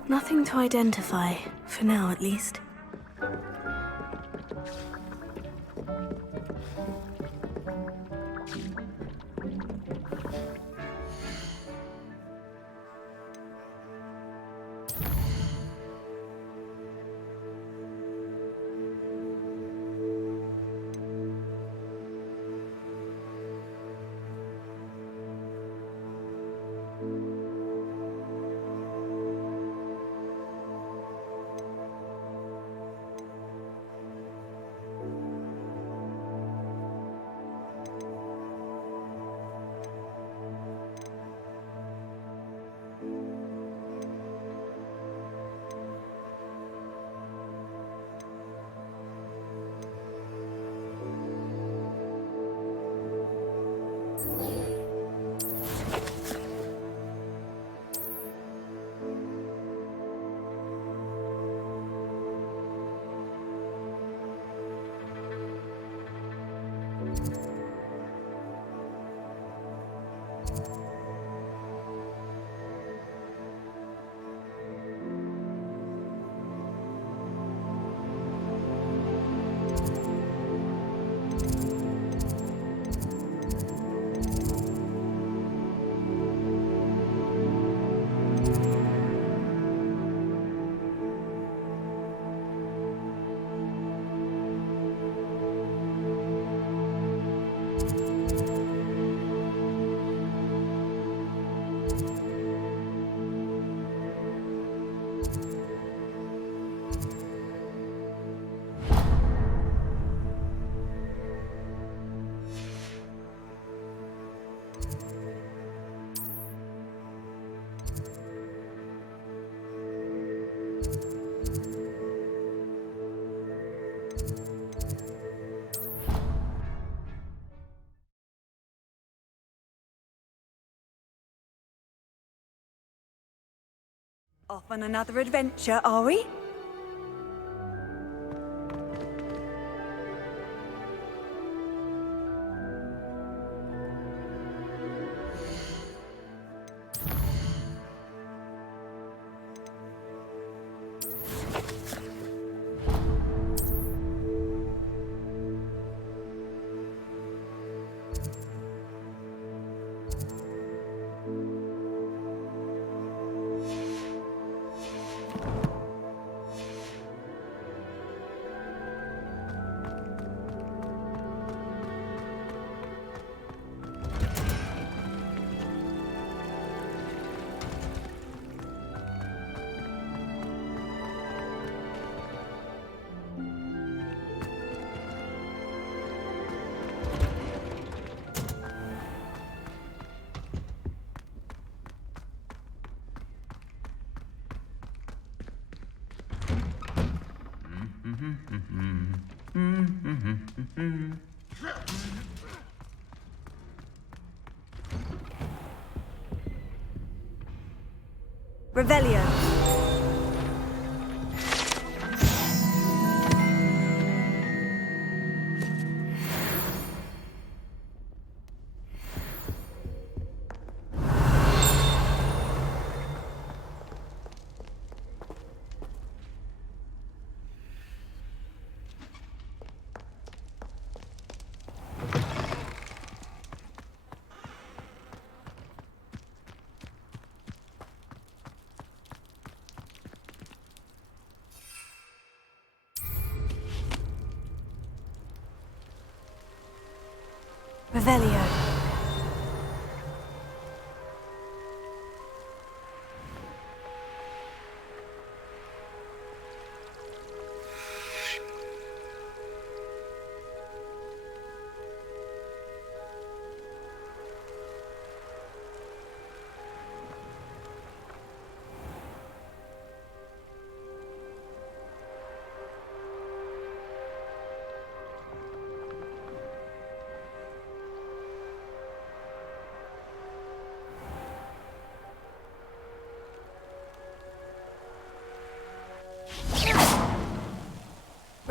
Nothing to identify, for now at least. Off on another adventure, are we? Revelio. Revelio.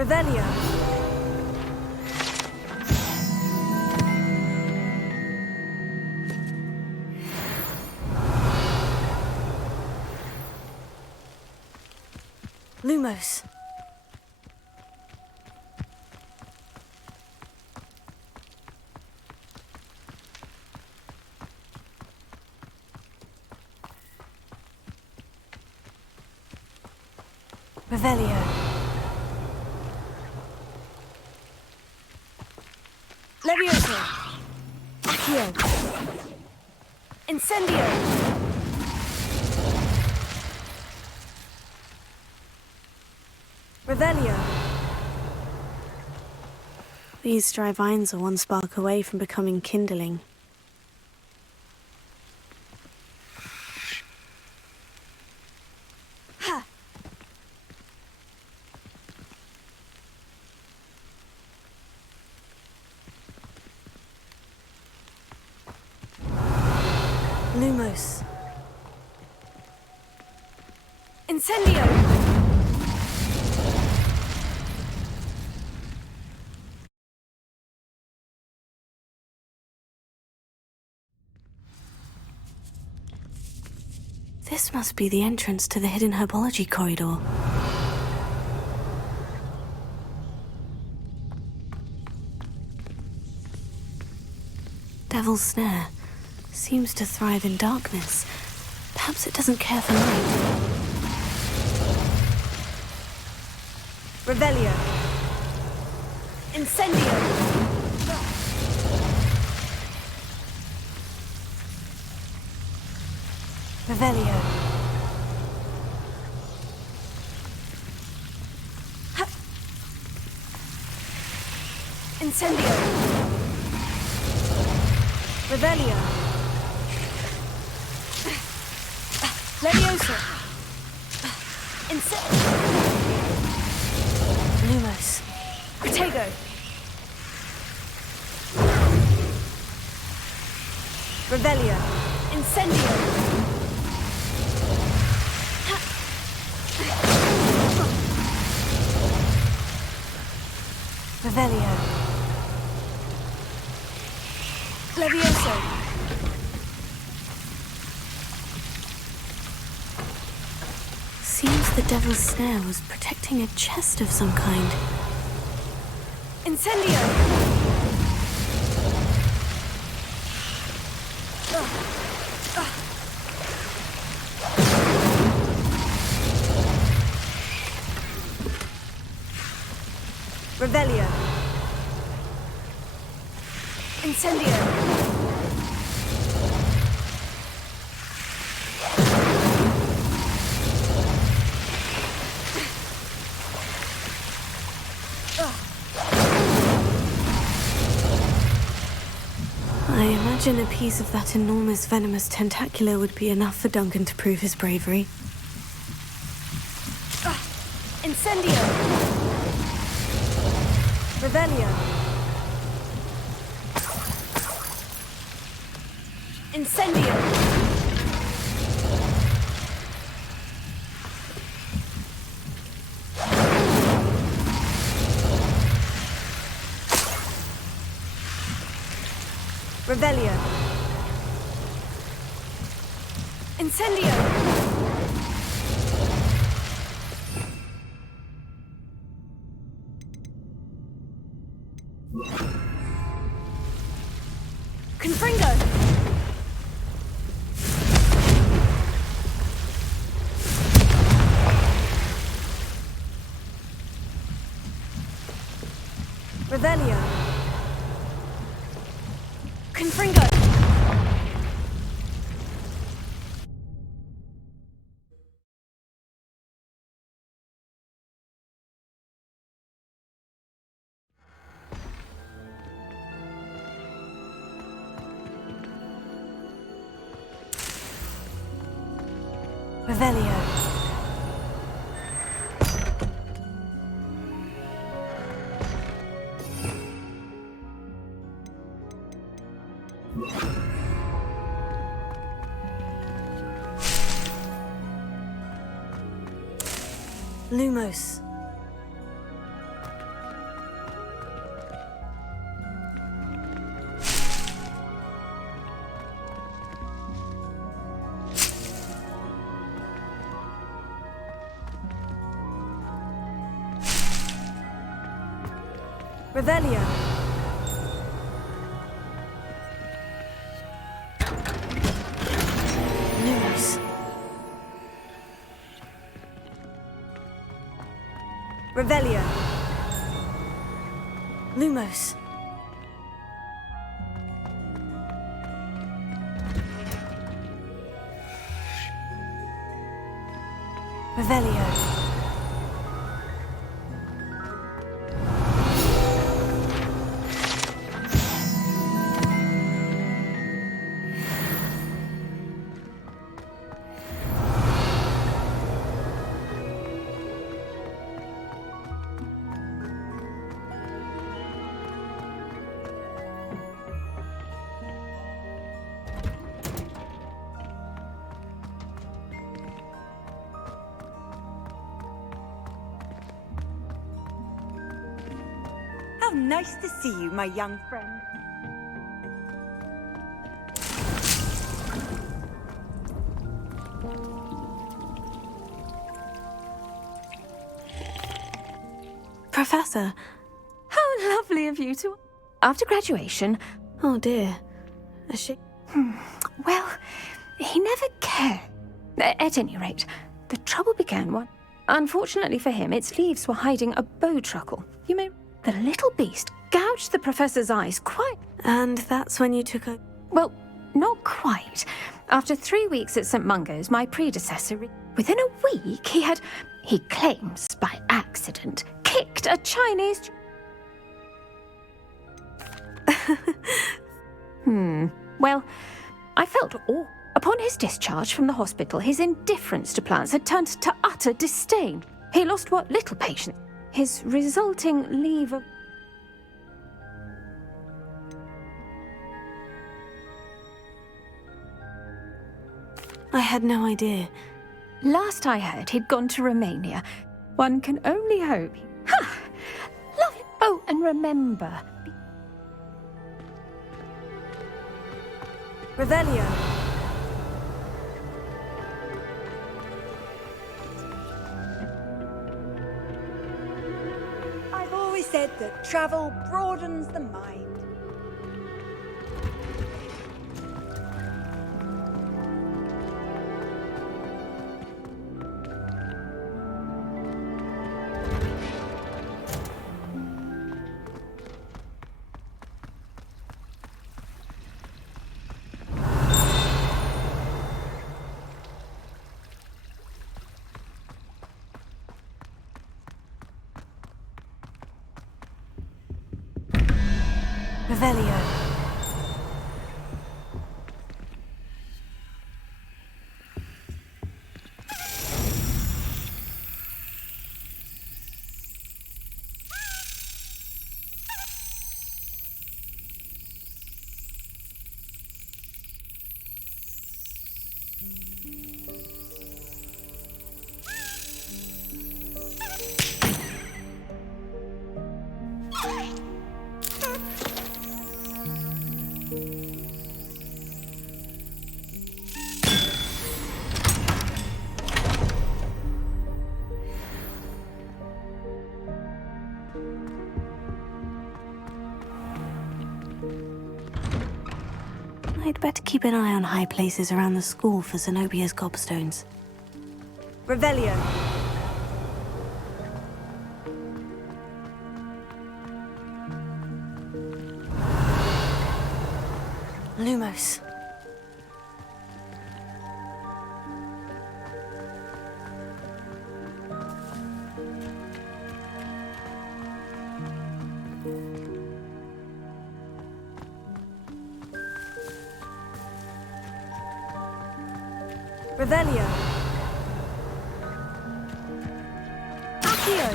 Revelio. Lumos. Revelio. Levioso. Accio. Incendio. Revelio. These dry vines are one spark away from becoming kindling. Lumos. Incendio. This must be the entrance to the hidden herbology corridor. Devil's Snare seems to thrive in darkness. Perhaps it doesn't care for light. Revelio. Incendio. Revelio. Incendio. Revelio. Levioso. Lumos. Protego. Revelio. Incendio. Revelio. Levioso. Seems the Devil's Snare was protecting a chest of some kind. Incendio. Revelio. Incendio. I imagine a piece of that enormous venomous tentacular would be enough for Duncan to prove his bravery. Incendio. Revelio. Incendio. Revelio. Incendio. Confringo. Revelio. Confringo. Revelio. Lumos. Revelio. Lumos. Revelio. Lumos. Revelio. How nice to see you, my young friend. Professor. How lovely of you to... After graduation... Oh dear. A shame. Well, he never cared. At any rate, the trouble began when... Unfortunately for him, its leaves were hiding a bow truckle. You may... The little beast gouged the professor's eyes quite... And that's when you took a... Well, not quite. After 3 weeks at St. Mungo's, my predecessor... Within a week, he claims by accident, kicked a Chinese... Well, I felt awe. Upon his discharge from the hospital, his indifference to plants had turned to utter disdain. He lost what little patience. His resulting leave of... I had no idea. Last I heard, he'd gone to Romania. One can only hope... Ha! Lovely. Oh, and remember... Revelio. I've always said that travel broadens the mind. Revelio. I'd better keep an eye on high places around the school for Zenobia's gobstones. Revelio. Lumos. Revelio. Accio.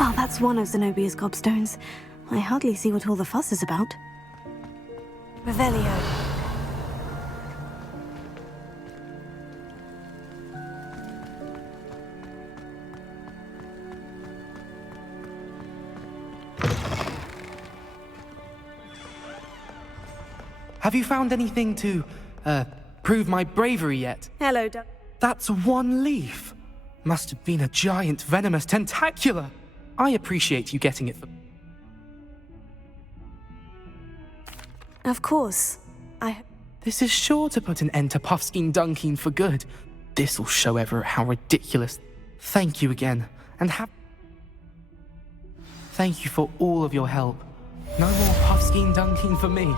Oh, that's one of Zenobia's gobstones. I hardly see what all the fuss is about. Revelio. Have you found anything to, prove my bravery yet? Hello, Doc. That's one leaf. Must have been a giant venomous tentacula. I appreciate you getting it for... Of course. This is sure to put an end to Puffskein Dunking for good. This'll show Everett how ridiculous. Thank you again, and thank you for all of your help. No more Puffskein Dunking for me.